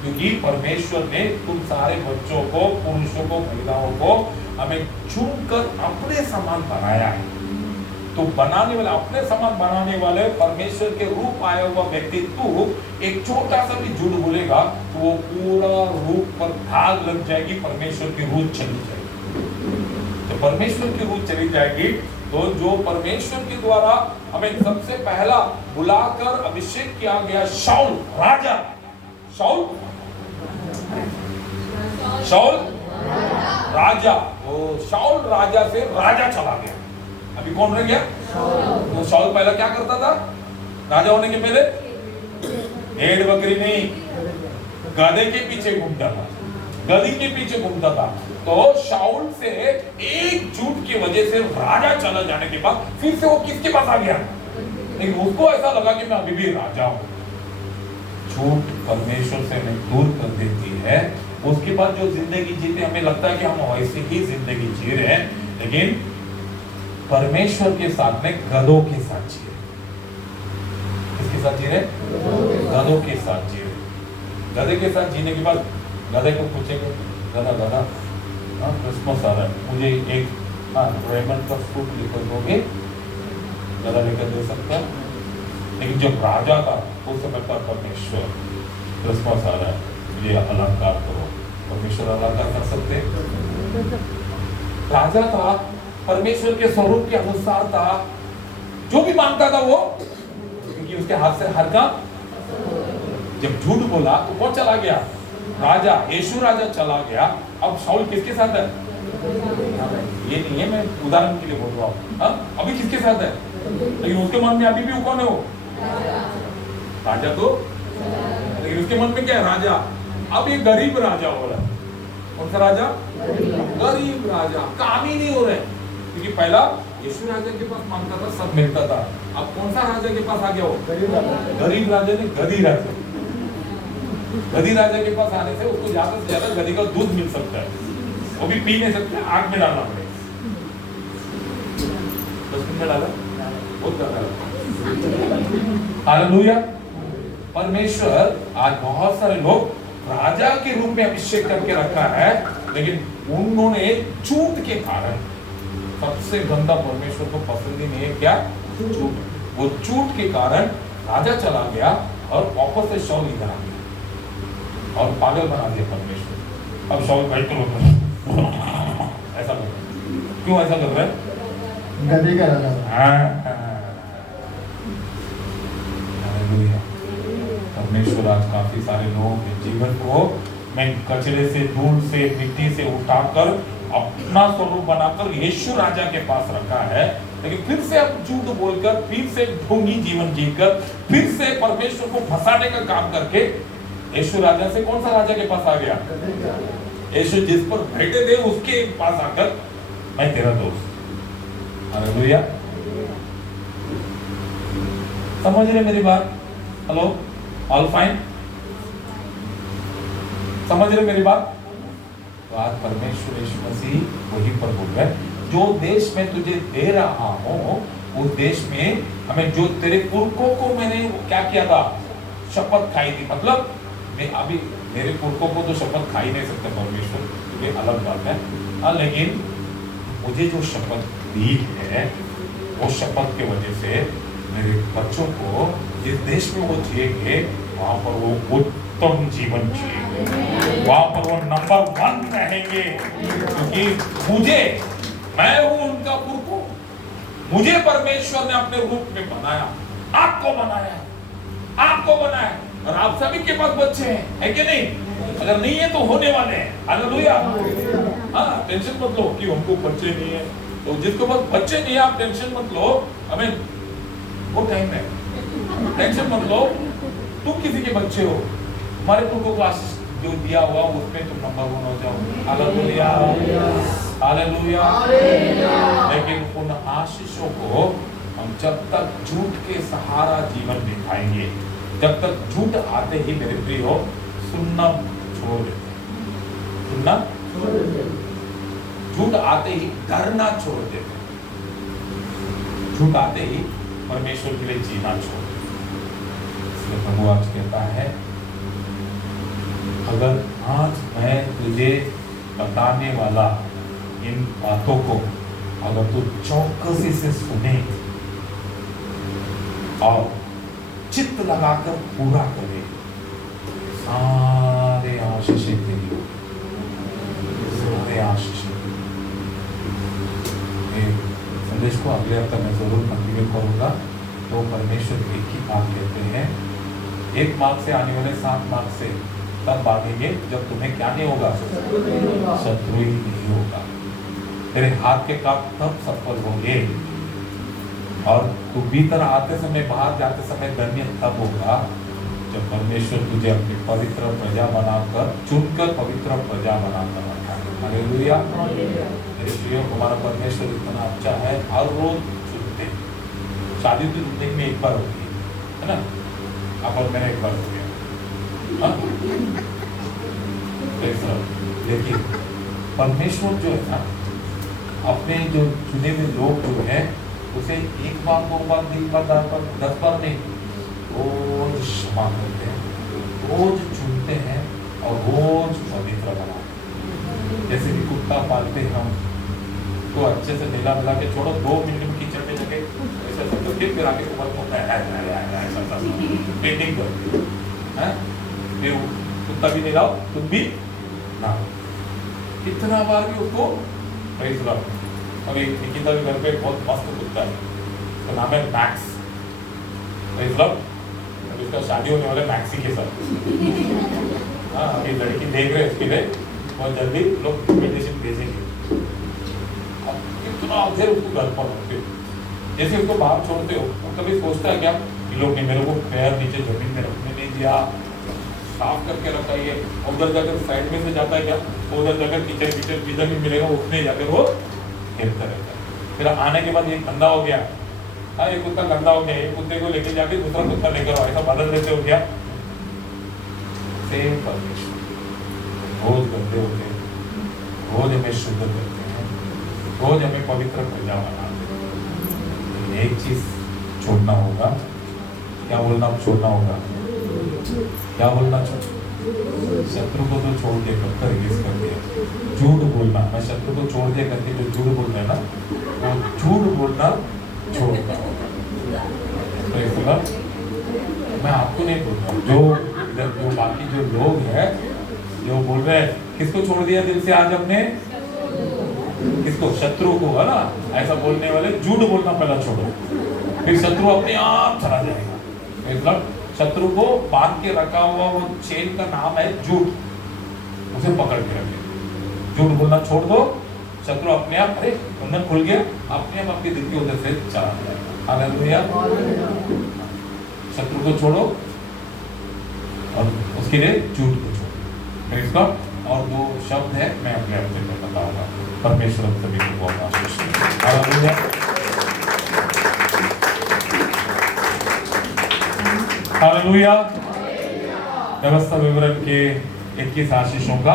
क्योंकि परमेश्वर ने तुम सारे बच्चों को, पुरुषों को, महिलाओं को हमें चुनकर अपने समान बनाया है। तो बनाने वाले, अपने समान बनाने वाले परमेश्वर के रूप आया हुआ व्यक्ति तू एक छोटा सा भी झूठ बोलेगा तो वो पूरा रूप पर भाग लग जाएगी, परमेश्वर की रूह चली जाएगी। तो परमेश्वर की रूह चली जाएगी तो जो परमेश्वर के द्वारा हमें सबसे पहला बुलाकर अभिषेक किया गया शाऊल राजा, शाऊल राजा, वो शाऊल राजा से राजा चला गया। अभी कौन रह गया? तो शाऊल पहला क्या करता था? राजा होने के पहले भेड़ बकरी नहीं, गधे के पीछे घूमता था, गधी के पीछे घूमता था। तो शाऊल से एक झूठ की वजह से राजा चला जाने के बाद फिर से वो किसके पास आ गया? लेकिन उसको ऐसा लगा कि मैं अभी भी राजा हूं। झूठ परमेश्वर से हमें दूर कर देती है। उसके बाद जो जिंदगी जीते हमें लगता है कि हम वैसे ही जिंदगी जी रहे हैं, लेकिन परमेश्वर के साथ में गधों के साथ जी रहे। किसके साथ जी रहे? गधों के साथ जी रहे। गधे के साथ जीने के बाद गधे को पूछेंगे, गधा गधा क्रिसमस आ रहा है, मुझे एक रेमंड का सूट लेकर दोगे? गधा लेकर दे सकता है। लेकिन जब राजा था उस समय पर परमेश्वर, क्रिसमस आ रहा है, मुझे अलंकार करो। परमेश्वर अलंकार कर सकते? राजा था, परमेश्वर के स्वरूप के अनुसार था, जो भी मांगता था वो, क्योंकि उसके हाथ से हर काम। जब झूठ बोला तो कौन चला गया? राजा, यीशु राजा चला गया। अब शाऊल किसके साथ है? ये नहीं है, मैं उदाहरण के लिए बोल रहा हूँ। अभी किसके साथ है? लेकिन उसके मन में अभी भी कौन है? वो राजा तो, लेकिन उसके मन में क्या है? राजा। अब ये गरीब राजा हो रहा है। कौन सा राजा? गरीब राजा। काम ही नहीं हो रहे, क्योंकि पहला यीशु राजा के पास मांगता था, सब मिलता था। अब कौन सा राजा के पास आ गया? वो गरीब राजा ने गधी राजा। गधी राजा के पास आने से उसको ज्यादा से ज्यादा गधी का दूध मिल सकता है, वो भी पी नहीं सकते, आग में डालना पड़ेगा। 10 मिनट में डाला, बहुत ज्यादा। हालेलुया। परमेश्वर आज बहुत सारे लोग राजा के रूप में अभिषेक करके रखा है, लेकिन उन्होंने झूठ के कारण, सबसे गंदा परमेश्वर को पसंद ही नहीं है क्या? झूठ। वो झूठ के कारण राजा चला गया और वापस से शाऊल इधर आ गया और पागल बना दिया परमेश्वर। अब शाऊल बैठ कर ऐसा कर, क्यों ऐसा कर रहा है? गधे का राजा। परमेश्वर आज काफी सारे लोगों के जीवन को मैं कचरे से, धूल से, मिट्टी से उठाकर अपना स्वरूप बनाकर यीशु राजा के पास रखा है, लेकिन फिर से अब झूठ बोलकर, फिर से ढोंगी जीवन जीकर, फिर से परमेश्वर को फंसाने का काम करके यीशु राजा से कौन सा राजा के पास आ गया? यीशु जिस पर बैठे थे उसके पास आकर मैं तेरा दोस्त। हालेलुया। समझ रहे मेरी बात? Hello, all fine? समझ रहे मेरी बात? तो आज परमेश्वर यीशु मसीह वहीं पर बोल रहा है, जो देश में तुझे दे रहा हूं उस देश में हमें, जो तेरे पुरखों को मैंने क्या किया था? शपथ खाई थी। मतलब मैं अभी मेरे पुरखों को तो शपथ खा ही नहीं सकता परमेश्वर, ये अलग बात है। लेकिन मुझे जो शपथ दी है वो शपथ के वजह से मेरे बच्चों को जिस देश में वो जिएंगे वहां पर वो उत्तम जीवन जिएंगे, वहां पर वो नंबर 1 रहेंगे, क्योंकि मुझे, मैं हूं उनका पुरखों। मुझे परमेश्वर ने अपने रूप में बनाया, आपको बनाया, आपको बनाया, और आप सभी के पास बच्चे हैं, है कि नहीं? अगर नहीं है तो होने वाले हैं। हालेलुया। हाँ, टेंशन मत लो कि हमको बच्चे नहीं है, तो जिसको पास बच्चे नहीं है आप टेंशन मत लो, हमें वो टाइम है, टेंशन मत लो। तुम किसी के बच्चे हो, हमारे पुरखों को आशीष जो दिया हुआ उसमें तुम नंबर 1 हो जाओ। Hallelujah, hallelujah. लेकिन उन आशीषों को हम जब तक झूठ के सहारा जीवन दिखाएंगे, जब तक झूठ आते ही मेरे प्रिय हो सुनना छोड़ देते, सुनना, झूठ आते ही डरना छोड़ देते। झूठ आते ही परमेश्वर के लिए जीना छोड़ दो। इसलिए प्रभु आज कहता है, अगर आज मैं तुझे बताने वाला इन बातों को अगर तू चौकसी से सुने और चित्त लगाकर पूरा करे, सारे आशीषें तेरी होगी, सारे आशीषें। संदेश को अगले हफ्ते मैं जरूर कंटिन्यू करूंगा। तो परमेश्वर एक ही बात कहते हैं, 1 मार्क से आने वाले 7 मार्क से तब भागेंगे जब तुम्हें क्या नहीं होगा, शत्रु ही नहीं होगा। तेरे हाथ के काम तब सफल होंगे और तू भीतर आते समय बाहर जाते समय धन्य तब होगा जब परमेश्वर तुझे अपनी पवित्र प्रजा बनाकर चुनकर पवित्र प्रजा बनाकर रखा है। हालेलुया। मेरे प्रियो, हमारा परमेश्वर इतना अच्छा है, हर रोज चुनते। शादी तो जिंदगी में एक बार होती है ना, आप और मैंने एक बार हो गया, लेकिन परमेश्वर जो है ना, अपने जो चुने हुए लोग जो है उसे 1 बार 2 बार 3 बार 10 बार नहीं, रोज क्षमा करते हैं, रोज चुनते हैं और रोज पवित्र बनाते हैं। जैसे कि कुत्ता पालते हैं हम, तो अच्छे से मिला मिला के छोड़ो, 2 मिनट में कीचड़ में जगह ऐसा सब तो फिर आगे ऊपर होता है पेंटिंग कर, फिर कुत्ता भी नहीं लाओ, तुम भी ना, कितना बार भी उसको प्रेज लो। अभी निकिता के घर पे बहुत मस्त कुत्ता है, उसका नाम है मैक्स, प्रेज लो। अभी उसका शादी होने वाला है मैक्सी के साथ। हाँ, अभी लड़की देख रहे हैं उसके लिए, बहुत जल्दी लोग इन्विटेशन भेजेंगे। अब कितना देर उसको घर पर रखते हो, जैसे उसको बाहर छोड़ते हो, वो कभी सोचता है क्या कि लोग ने मेरे को पैर नीचे जमीन में रखने नहीं दिया, साफ करके रखा है, उधर जाकर साइड में से जाता है क्या, उधर जाकर किचन किचन भी मिलेगा, उठने जाकर वो खेलता रहता है। फिर आने के बाद ये गंदा हो गया, हाँ ये कुत्ता गंदा हो गया, ये कुत्ते को लेके जाके दूसरा कुत्ता लेकर आओ, ऐसा बदल देते हो क्या? सेम परमेश्वर रोज गंदे होते हैं, रोज हमें शुद्ध करते हैं, रोज हमें पवित्र प्रजा बनाते हैं। एक चीज छोड़ना होगा, क्या बोलना छोड़ना होगा, क्या बोलना छोड़, शत्रु को तो छोड़ दे कर दिया, झूठ बोलना, मैं शत्रु को छोड़ दे करके जो झूठ बोल रहे हैं ना, वो झूठ बोलना छोड़ना होगा। तो इसलिए मैं आपको नहीं बोल रहा हूँ, जो बाकी जो लोग हैं जो बोल रहे हैं, किसको छोड़ दिया दिल से आज हमने, किसको, शत्रु को, है ना। ऐसा बोलने वाले झूठ बोलना पहला छोड़ो, फिर शत्रु अपने आप चला जाएगा। मतलब शत्रु को बांध के रखा हुआ वो चेन का नाम है झूठ, उसे पकड़ के रखे, झूठ बोलना छोड़ दो, शत्रु अपने आप, अरे बंधन खुल गया, अपने आप आपके दिल की उधर से चला जाएगा। हालेलुया। शत्रु को छोड़ो और उसके लिए झूठ को छोड़ो। इसका और 2 शब्द है, मैं अपने हफ्ते में बताऊंगा। परमेश्वर सभी को बहुत आशीष दे। हालेलुया। हालेलुया। व्यवस्था विवरण के 21 आशीषों का